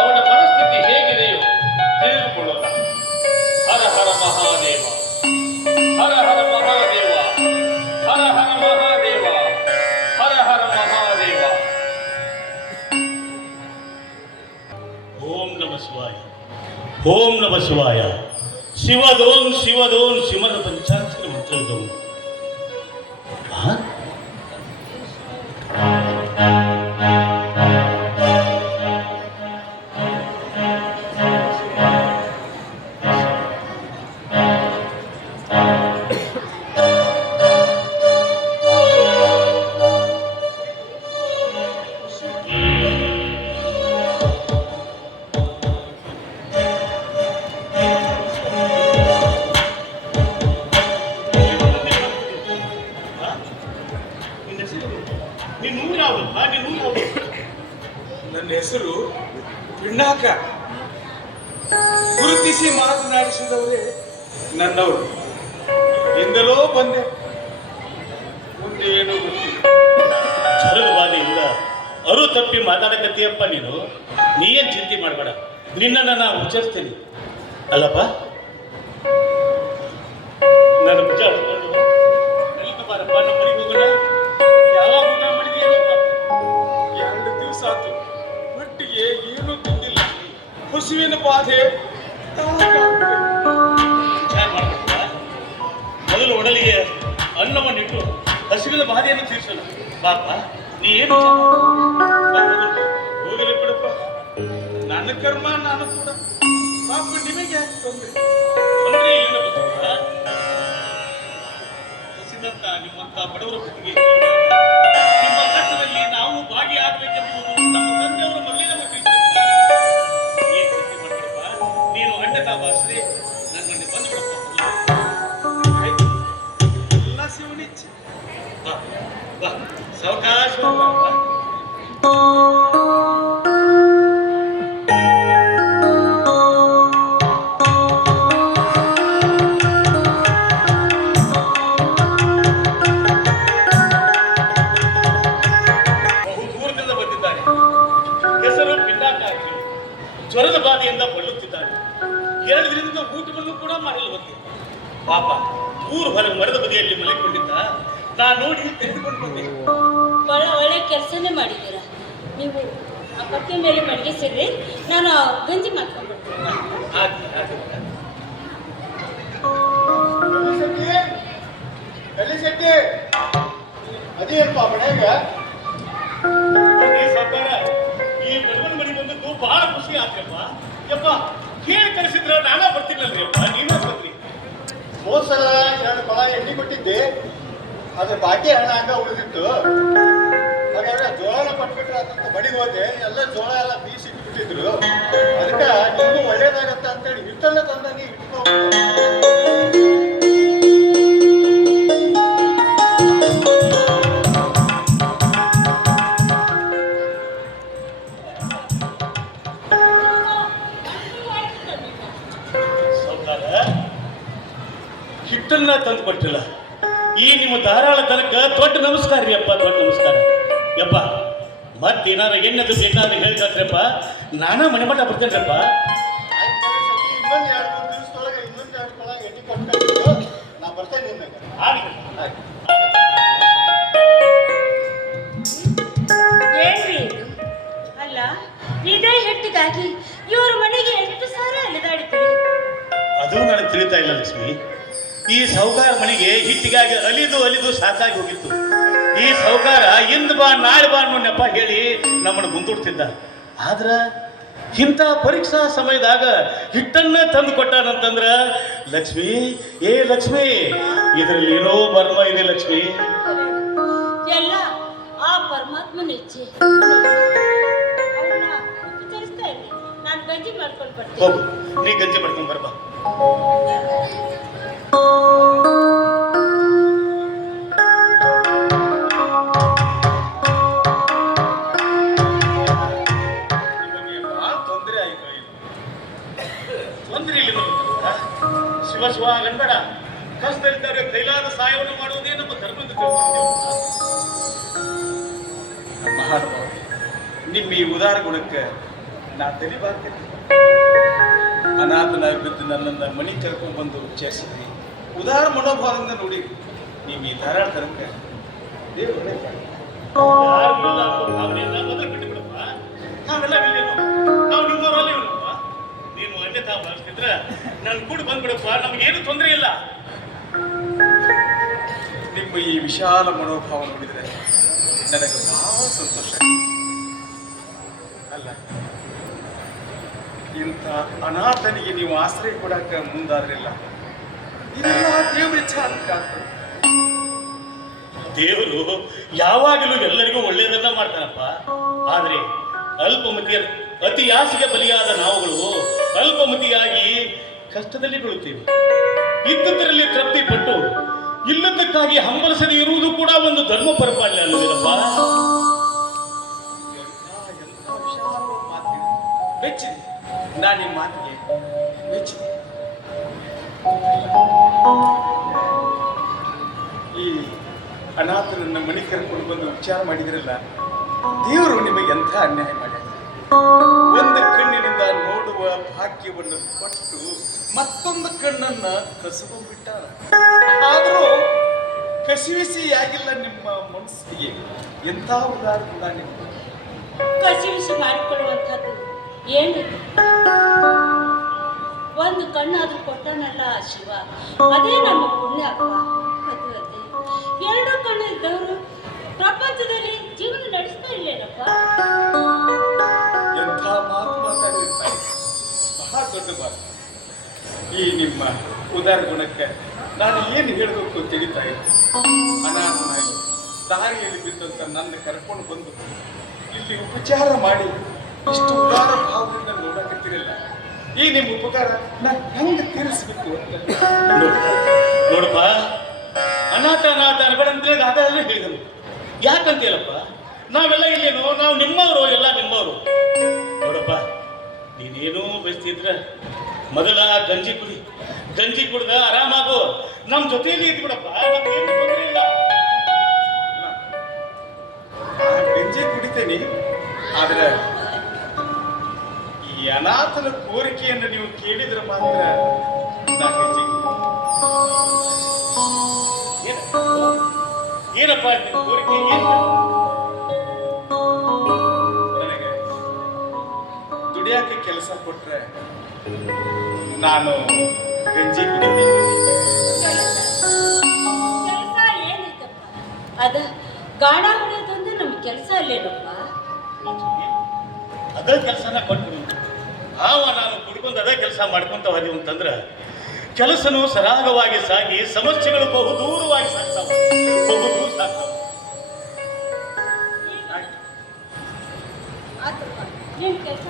ಅವನ ಮನಸ್ಥಿತಿ ಹೇಗಿದೆಯೋ ತಿಳಿದುಕೊಳ್ಳೋಣ. ಹರ ಹರ ಮಹಾದೇವ, ಹರ ಹರ ಮಹಾದೇವ, ಹರ ಹರ ಮಹಾದೇವ, ಹರ ಹರ ಮಹಾದೇವ. ಓಂ ನಮಃ ಶಿವಾಯ, ಓಂ ನಮಃ ಶಿವಾಯ. ಶಿವದೋಂ ಶಿವದೋಂ ಶಿವನ ಪಂಚಾಕ್ಷರ ಮಂತ್ರದೋಂ. ನನ್ನ ಹೆಸರು ಪಿಣ್ಣಾಕ. ಗುರುತಿಸಿ ಮಾತನಾಡಿಸಿದವರೇ ನನ್ನವರು. ಎಂದಲೋ ಬಂದೆ, ಮುಂದೆ ಏನೋ ಗೊತ್ತಿಲ್ಲ. ಜ್ವರದ ಬಾಧೆಯಿಂದ ಅರು ತಪ್ಪಿ ಮಾತಾಡಕತ್ತೀಯಪ್ಪ ನೀನು. ನೀನ್ ಚಿಂತೆ ಮಾಡಬೇಡ, ನಿನ್ನನ್ನು ನಾನು ಉಚ್ಚರಿಸ್ತೀನಿ. ಅಲ್ಲಪ್ಪ, ನನ್ನ ಭುಜ ಹಿಡ್ಕೊಂಡು ಎಲ್ಲಿಗೆ ಬಾರಪ್ಪ, ನಮ್ಮ ಮನೆಗೆ ಹೋಗೋಣ. ಯಾವಾಗ ಊಟ ಮಾಡಿದೀಯಲ್ಲಪ್ಪ? 2 ದಿವಸ ಆತು, ಒಟ್ಟಿಗೆ ಏನೂ ತಿಂದಿಲ್ಲ. ಹಸುವಿನ ಬಾಧೆ ವಿಚಾರ ಮಾಡಬೇಕಪ್ಪ. ಮೊದಲು ಒಡಲಿಗೆ ಅನ್ನವನ್ನಿಟ್ಟು ಹಸಿವಿನ ಬಾಧೆಯನ್ನು ತೀರಿಸೋಣ. ಬಾಪ, ನೀ ಏನು ಹೋಗಲಿ ಬಿಡಪ್ಪ. ನನ್ನ ಕರ್ಮ ನಾನು ಕೂಡ. ಪಾಪ ನಿಮಗೆ ಯಾಕೆ ತೊಂದರೆ? ತೊಂದರೆ ಇಲ್ಲ ಗೊತ್ತಪ್ಪ. ಹಸಿದಂತ ನಿಮ್ಮಂತ ಬಡವರ ಬದುಕಿಗೆ ನಿಮ್ಮ ಕಷ್ಟದಲ್ಲಿ ನಾವು ಭಾಗಿಯಾಗಬೇಕೆಂಬುದು ನಮ್ಮ ತಂದೆಯವರು ಮೊದಲೇ ನಮಗೆ ತಿಳಿಸಿದ್ದಾರೆ. ಏನ್ ಚಿಂತೆ ಮಾಡಬೇಡಪ್ಪ, ನೀನು ಅಣ್ಣತಾ ಭಾಷೆ ನನ್ನಲ್ಲಿ ಬಂದು ಬಿಡಪ್ಪ. ಆಯ್ತು, ಎಲ್ಲ ಶಿವನಿಚ್ಛೆ. ಬಾ ಬಾ, ಸಾವಕಾಶವಾಗಿ ಬಾ. ಬಹುದೂರದಿಂದ ಬಂದಿದ್ದಾನೆ. ಹೆಸರು ಪಿನ್ನಾಕ ಹಾಕಿ ಜ್ವರದ ಬಾಧೆಯಿಂದ ಬಳಲುತ್ತಿದ್ದಾನೆ. 2 ದಿನದಿಂದ ಊಟವನ್ನು ಕೂಡ ಮಾಡಲು ಬಂದೆ. ಪಾಪ ಊರು ಹೊರಗೆ ಮರದ ಬದಿಯಲ್ಲಿ ಮಲಗಿಕೊಂಡಿದ್ದ. ನಾನು ನೋಡಿ ತೆಗೆದುಕೊಂಡು ಬಂದೆ. ಭಾಳ ಒಳ್ಳೆ ಕೆಲಸನೇ ಮಾಡಿದ್ದೀರಾ. ನೀವು ಆ ಪಕ್ಕೆ ಮೇಲೆ ಮಡಗಿಸಿದ್ರಿ, ನಾನು ಗಂಜಿ ಮಾಡ್ಕೊಂಡ್ಬಿಡ್ತೀನಿ. ಶೆಟ್ಟಿ ಅದೇನಪ್ಪ ಮನೆಗೆ? ಈ ಬಡವನ ಮನೆ ಬಂದದ್ದು ಬಹಳ ಖುಷಿ ಆಯ್ತಪ್ಪ. ಯಪ್ಪ, ಕೇಳಿ ಕಳಿಸಿದ್ರ ನಾನಾ ಬರ್ತೀನಲ್ರಿ ಅಪ್ಪ, ನೀವೇ ಬರ್ರಿ. ಹೋದ ಸಲ 2 ಕೊಳ ಎಣ್ಣೆ ಕೊಟ್ಟಿದ್ದೆ, ಅದ್ರ ಬಾಕಿ ಹಣ ಹಂಗ ಉಳಿದಿತ್ತು. ಹಾಗಾದ್ರೆ ಜೋಳನ ಕೊಟ್ಬಿಟ್ರೆ ಅದಂತ ಬಡಿಗೆ ಹೋದೆ, ಎಲ್ಲ ಜೋಳ ಎಲ್ಲ ಬೀಸಿ ಇಟ್ಬಿಟ್ಟಿದ್ರು. ಅದಕ್ಕೆ ನಿಮಗೂ ಒಳ್ಳೇದಾಗತ್ತ ಅಂತೇಳಿ ಹಿಟ್ಟೆಲ್ಲ ತಂದಂಗೆ ಇಟ್ಕೊ. ಹಿಟ್ಟನ್ನ ತಂದು ಕೊಟ್ಟಿಲ್ಲ. ಈ ನಿಮ್ಮ ಧಾರಾಳ ತನಕ ದೊಡ್ಡ ನಮಸ್ಕಾರ ರೀ ಅಪ್ಪ, ದೊಡ್ಡ ನಮಸ್ಕಾರ. ಯಪ್ಪ, ಮತ್ತೇನಾರ ಎಣ್ಣದು ಬೇಕಾದ್ರೆ ಹೇಳ್ಕತ್ರಿಯಪ್ಪ, ನಾನಾ ಮನೆ ಮಠ ಬರ್ತೇನ್ರಪ್ಪ. ಇನ್ನೊಂದು 2-3 ದಿವಸದೊಳಗೆ ಇನ್ನೊಂದು 2 ಕೊಳ ಎಣ್ಣೆ ಕೊಟ್ಟು ನಾ ಬರ್ತೇನೆ ನಿಮ್ಗೆ. ಏನ್ರಿ ಇದು? ಅಲ್ಲ, ಇದೇ ಹಿಟ್ಟಿಗಾಗಿ ಇವ್ರ ಮನೆಗೆ ಎಷ್ಟು ಸಾರ ಅಲೆದಾಡಿದ್ರಿ? ಅದು ನನಗೆ ತಿಳಿತಾ ಇಲ್ಲ ಲಕ್ಷ್ಮಿ. ಈ ಸೌಕಾರ ಮನೆಗೆ ಹಿಟ್ಟಿಗಾಗಿ ಅಲಿದು ಸಾಕಾಗಿ ಹೋಗಿತ್ತು. ಈ ಸೌಕಾರ ಇಂದು ಬಾ ನಾಳೆ ಬಾ ಅನ್ನೋ ನೆಪ ಹೇಳಿ ನಮ್ಮನ್ನು ಮುಂದೂಡ್ತಿದ್ದ. ಆದ್ರ ಇಂಥ ಪರೀಕ್ಷಾ ಸಮಯದಾಗ ಹಿಟ್ಟನ್ನ ತಂದು ಕೊಟ್ಟಾನಂತಂದ್ರ, ಲಕ್ಷ್ಮಿ, ಏ ಲಕ್ಷ್ಮಿ, ಇದರಲ್ಲಿ ಏನೋ ಮರ್ಮ ಇದೆ ಲಕ್ಷ್ಮಿ. ಎಲ್ಲ ಆ ಪರಮಾತ್ಮನ ಇಚ್ಛೆ. ಅವ್ರನ್ನ ವಿಚಾರಿಸ್ತಾ ಇರಿ, ನಾನು ಗಂಜಿ ಮಾಡ್ಕೊಂಡು ಬರ್ತೀನಿ. ಹೋಗು, ನೀ ಗಂಜಿ ಮಾಡ್ಕೊಂಡ್ ಬರ್ಬಾ. ತೊಂದರೆ ಆಯ್ತು. ತೊಂದರೆ ಇಲ್ಲ, ಶಿವ ಶಿವ ಗಂಡಬೇಡ. ಕಷ್ಟದಲ್ಲಿದ್ದಾಗ ಕೈಲಾದ ಸಹಾಯವನ್ನು ಮಾಡುವುದೇ ನಮ್ಮ ಧರ್ಮದ ಮಹಾನುಭಾವ, ನಿಮ್ಮ ಈ ಉದಾರ ಗುಣಕ್ಕೆ ನಾ ತಲಿಬಾರ್ತೀನಿ. ಅನಾಥನಾಗಿ ಬಿದ್ದು ನನ್ನನ್ನು ಮಣಿ ಕರ್ಕೊಂಡು ಬಂದು ಉಚ್ಚರಿಸಿದ್ರಿ. ಉದಾರ ಮನೋಭಾವದಿಂದ ನೋಡಿ ನೀವು ಈ ಧಾರಾಳ ತನಕ ದೇವರು ಭಾವನೆಯನ್ನ ಮೊದಲು ಬಿಟ್ಟು ಬಿಡಪ್ಪ. ನಾವೆಲ್ಲ ವಿಲೇನು, ನಾವು ನಿಮ್ಮವರಲ್ಲ ಇವನಪ್ಪ. ನೀನು ಅನ್ಯತಾ ಭಾವಿಸ್ತಿದ್ರ ನಾನು ಕೂಡ ಬಂದ್ಬಿಡಪ್ಪ, ನಮಗೇನು ತೊಂದರೆ ಇಲ್ಲ. ನಿಮ್ಮ ಈ ವಿಶಾಲ ಮನೋಭಾವ ನೋಡಿದರೆ ನನಗೆ ಬಹಳ ಸಂತೋಷ. ಅಲ್ಲ, ಇಂಥ ಅನಾಥನಿಗೆ ನೀವು ಆಶ್ರಯ ಕೊಡಕ್ಕೆ ಮುಂದಾದ್ರಿಲ್ಲ. ಇದೆಲ್ಲ ದೇವ್ರ ಇಚ್ಛೆ ಆಗ್ತದೆ. ದೇವರು ಯಾವಾಗಲೂ ಎಲ್ಲರಿಗೂ ಒಳ್ಳೆಯದನ್ನ ಮಾಡ್ತಾನಪ್ಪ. ಆದ್ರೆ ಅಲ್ಪಮತಿಯ ಅತಿ ಆಸೆಗೆ ಬಲಿಯಾದ ನಾವುಗಳು ಅಲ್ಪಮತಿಯಾಗಿ ಕಷ್ಟದಲ್ಲಿ ಬೀಳುತ್ತೇವೆ. ಇದ್ದದರಲ್ಲಿ ತೃಪ್ತಿ ಪಟ್ಟು ಇಲ್ಲದಕ್ಕಾಗಿ ಹಂಬಲಿಸದೆ ಇರುವುದು ಕೂಡ ಒಂದು ಧರ್ಮ ಪರಿಪಾಲನೆ ಅಲ್ಲವೇನಪ್ಪ? ಹುಷಾರು ಮಾತು ಮೆಚ್ಚಿದೆ. ನಾನು ನಿಮ್ಮ ಮಾತಿಗೆ ಮೆಚ್ಚಿದೆ. ಈ ಅನಾಥನನ್ನ ಮನೆ ಕರ್ಕೊಂಡು ಬಂದು ವಿಚಾರ ಮಾಡಿದ್ರಲ್ಲ, ದೇವರು ನಿಮಗೆ ಎಂಥ ಅನ್ಯಾಯ ಮಾಡ್ಯಾರ. ಒಂದು ಕಣ್ಣಿನಿಂದ ನೋಡುವ ಭಾಗ್ಯವನ್ನು ಕೊಟ್ಟು ಮತ್ತೊಂದು ಕಣ್ಣನ್ನ ಕಸಕೊಂಡ್ಬಿಟ್ಟಾರ. ಆದರೂ ಕಸಿವಿಸಿಯಾಗಿಲ್ಲ ನಿಮ್ಮ ಮನಸ್ಸಿಗೆ. ಎಂಥ ಉದಾಹರಣೆ ನಿಮ್ಮ ಕಸಿವಿಸಿ ಮಾಡಿಕೊಳ್ಳುವಂಥದ್ದು ಏನು? ಒಂದು ಕಣ್ಣಾದ್ರೂ ಕೊಟ್ಟನಲ್ಲ ಶಿವ, ಅದೇ ನಮ್ಮ ಪುಣ್ಯ ಅಪ್ಪ. ಅದು ಅದೇ ಎರಡು ಕಣ್ಣು ಇದ್ದವರು ಪ್ರಪಂಚದಲ್ಲಿ ಜೀವನ ನಡೆಸ್ತಾ ಇಲ್ಲೇನಪ್ಪ. ಎಂಥ ಮಾತು ಮಾತಾಡಿರ್ತಾರೆ, ಬಹಳ ದೊಡ್ಡ ಮಾತು. ಈ ನಿಮ್ಮ ಉದಾರ ಗುಣಕ್ಕೆ ನಾನು ಏನು ಹೇಳಬೇಕು ತಿಳಿತಾ ಇಲ್ಲ. ಅನಾಥನಾಗಿ ದಾರಿಯಲ್ಲಿ ಬಿದ್ದಂತ ನನ್ನ ಕರ್ಕೊಂಡು ಬಂದು ಇಲ್ಲಿ ಉಪಚಾರ ಮಾಡಿ ಇಷ್ಟು ಉದಾರ ಭಾವದಿಂದ ನೋಡಕತ್ತಿರಲ್ಲ. ಈ ನಿಮ್ಮ ಉಪಕಾರ ನಾನು ಹೆಂಗೆ ತೀರಿಸ್ಬೇಕು ಅಂತ ನೋಡಪ್ಪ, ಅನಾಥ ಅನ್ಬೇಡಂದ್ರೆ ಅದರಲ್ಲೇ ಹೇಳಿದನು. ಯಾಕಂತ ಹೇಳಪ್ಪ, ನಾವೆಲ್ಲ ಇಲ್ಲೇನು, ನಾವು ನಿಮ್ಮವರು, ಎಲ್ಲ ನಿಮ್ಮವರು. ನೋಡಪ್ಪ, ನೀನೇನೂ ಬಯಸ್ತಿದ್ರ ಮೊದಲ ಗಂಜಿ ಕುಡಿ, ಗಂಜಿ ಕುಡ್ದ ಆರಾಮಾಗು, ನಮ್ಮ ಜೊತೆಯಲ್ಲಿ ಇದ್ದು ಬಿಡಪ್ಪ, ನಮ್ಗೇನು ತೊಂದರೆ ಇಲ್ಲ. ಗಂಜಿ ಕುಡಿತೇನೆ, ಆದ್ರೆ ಈ ಅನಾಥನ ಕೋರಿಕೆಯನ್ನು ನೀವು ಕೇಳಿದ್ರೆ ಮಾತ್ರ ನಾನು ಗಂಜಿ ಏನಪ್ಪ ನಿನ್ನ ಕೋರಿಕೆ ಏನು? ನನಗೆ ದುಡಿಯಾಕೆ ಕೆಲಸ ಕೊಟ್ರೆ ನಾನು ಗಂಜಿ ಕುಡಿತೀನಿ. ಕೆಲಸ ಏನೈತಪ್ಪ? ಅದ ಗಾಣ ಹೊಡೆಯೋದಂದ್ರೆ ನಮ್ಗೆ ಕೆಲಸ ಅಲ್ಲೇನಪ್ಪ. ಅದೇ ಕೆಲಸನ ಕೊಟ್ಬಿಡು. ನಾನು ಕುಡ್ಕೊಂಡು ಅದೇ ಕೆಲಸ ಮಾಡ್ಕೊಂತ ಹೋದೀವಿ ಅಂತಂದ್ರೆ ಕೆಲಸನು ಸರಾಗವಾಗಿ ಸಾಗಿ ಸಮಸ್ಯೆಗಳು ಬಹು ದೂರವಾಗಿ ಸಾಗ್ತಾವ, ಬಹು ದೂರ ಸಾಗ್ತಾವ. ಆತಪ್ಪ, ನೀನು ಕೆಲಸ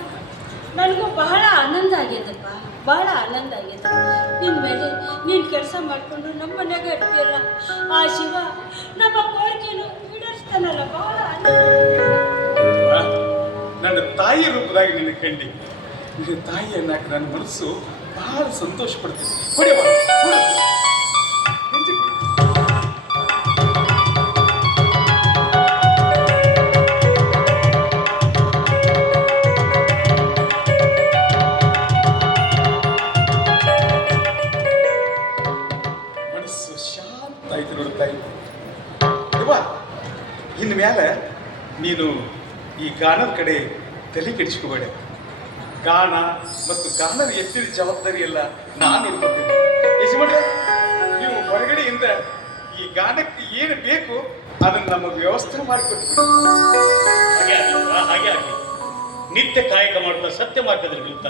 ನನಗೂ ಬಹಳ ಆನಂದ ಆಗ್ಯದಪ್ಪ, ಬಹಳ ಆನಂದ ಆಗ್ಯದ. ನಿನ್ನ ಮೇಲೆ ನೀನು ಕೆಲಸ ಮಾಡಿಕೊಂಡು ನಮ್ಮ ಮನ್ಯಾಗ ಇರ್ತೀಯಲ್ಲ, ಆ ಶಿವ ನಮ್ಮ ಕೋರಿಕೆಯನ್ನು ಈಡೇರಿಸ್ತಾನಲ್ಲ, ಬಹಳ ನನ್ನ ತಾಯಿ ರೂಪದಾಗಿ ನಿನ್ನ ಕಂಡಿ. ನಿನ್ನ ತಾಯಿ ಅನ್ನಕ್ಕೆ ನನ್ನ ಮನಸ್ಸು ಬಹಳ ಸಂತೋಷ ಪಡ್ತೀನಿ. ಹೊಡೆಯವ ಮನಸ್ಸು ಶಾಂತ ಆಯ್ತು ನೋಡು ತಾಯಿ. ಇನ್ನು ಮ್ಯಾಲ ನೀನು ಈ ಗಾನದ ಕಡೆ ತಲೆ ಕೆಡಿಸ್ಕೋಬೇಡ. ಗಾನ ಮತ್ತು ಗಾನದ ಎತ್ತಿದ ಜವಾಬ್ದಾರಿ ಎಲ್ಲ ನಾನು ಇರ್ಕೊತೀನಿ. ಯಜಮಾನ್ರೆ, ನೀವು ಹೊರಗಡೆಯಿಂದ ಈ ಗಾನಕ್ಕೆ ಏನು ಬೇಕು ಅದನ್ನು ನಮಗೆ ವ್ಯವಸ್ಥೆ ಮಾಡಿಕೊಡ್ತೀವಿ. ಹಾಗೆ ಆಗಲಿಲ್ಲ, ಹಾಗೆ ಆಗಲಿ. ನಿತ್ಯ ಕಾಯಕ ಮಾಡುತ್ತಾ ಸತ್ಯ ಮಾರ್ಗದಲ್ಲಿ ನಿಂತ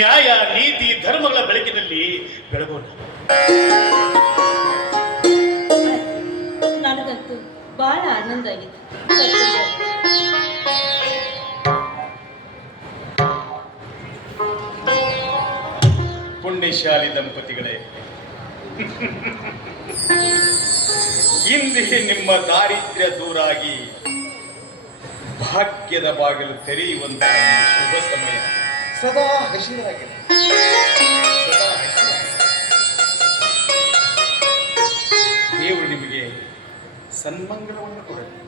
ನ್ಯಾಯ ನೀತಿ ಧರ್ಮಗಳ ಬೆಳಕಿನಲ್ಲಿ ಬೆಳಗೋಣ. ನನಗಂತೂ ಬಹಳ ಆನಂದ ಆಗಿದೆ. ಪುಣ್ಯಶಾಲಿ ದಂಪತಿಗಳೇ, ಇಂದಿಗೆ ನಿಮ್ಮ ದಾರಿದ್ರ್ಯ ದೂರಾಗಿ ಭಾಗ್ಯದ ಬಾಗಿಲು ತೆರೆಯುವಂತಹ ಶುಭ ಸಮಯ. ಸದಾ ಹಸಿರಾಗಿದೆ, ಸದಾ ಹಸಿರಾಗಿದೆ. ದೇವರು ನಿಮಗೆ ಸನ್ಮಂಗಲವನ್ನು ಕೊಡಲಿ,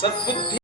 ಸದ್ಬುದ್ಧಿ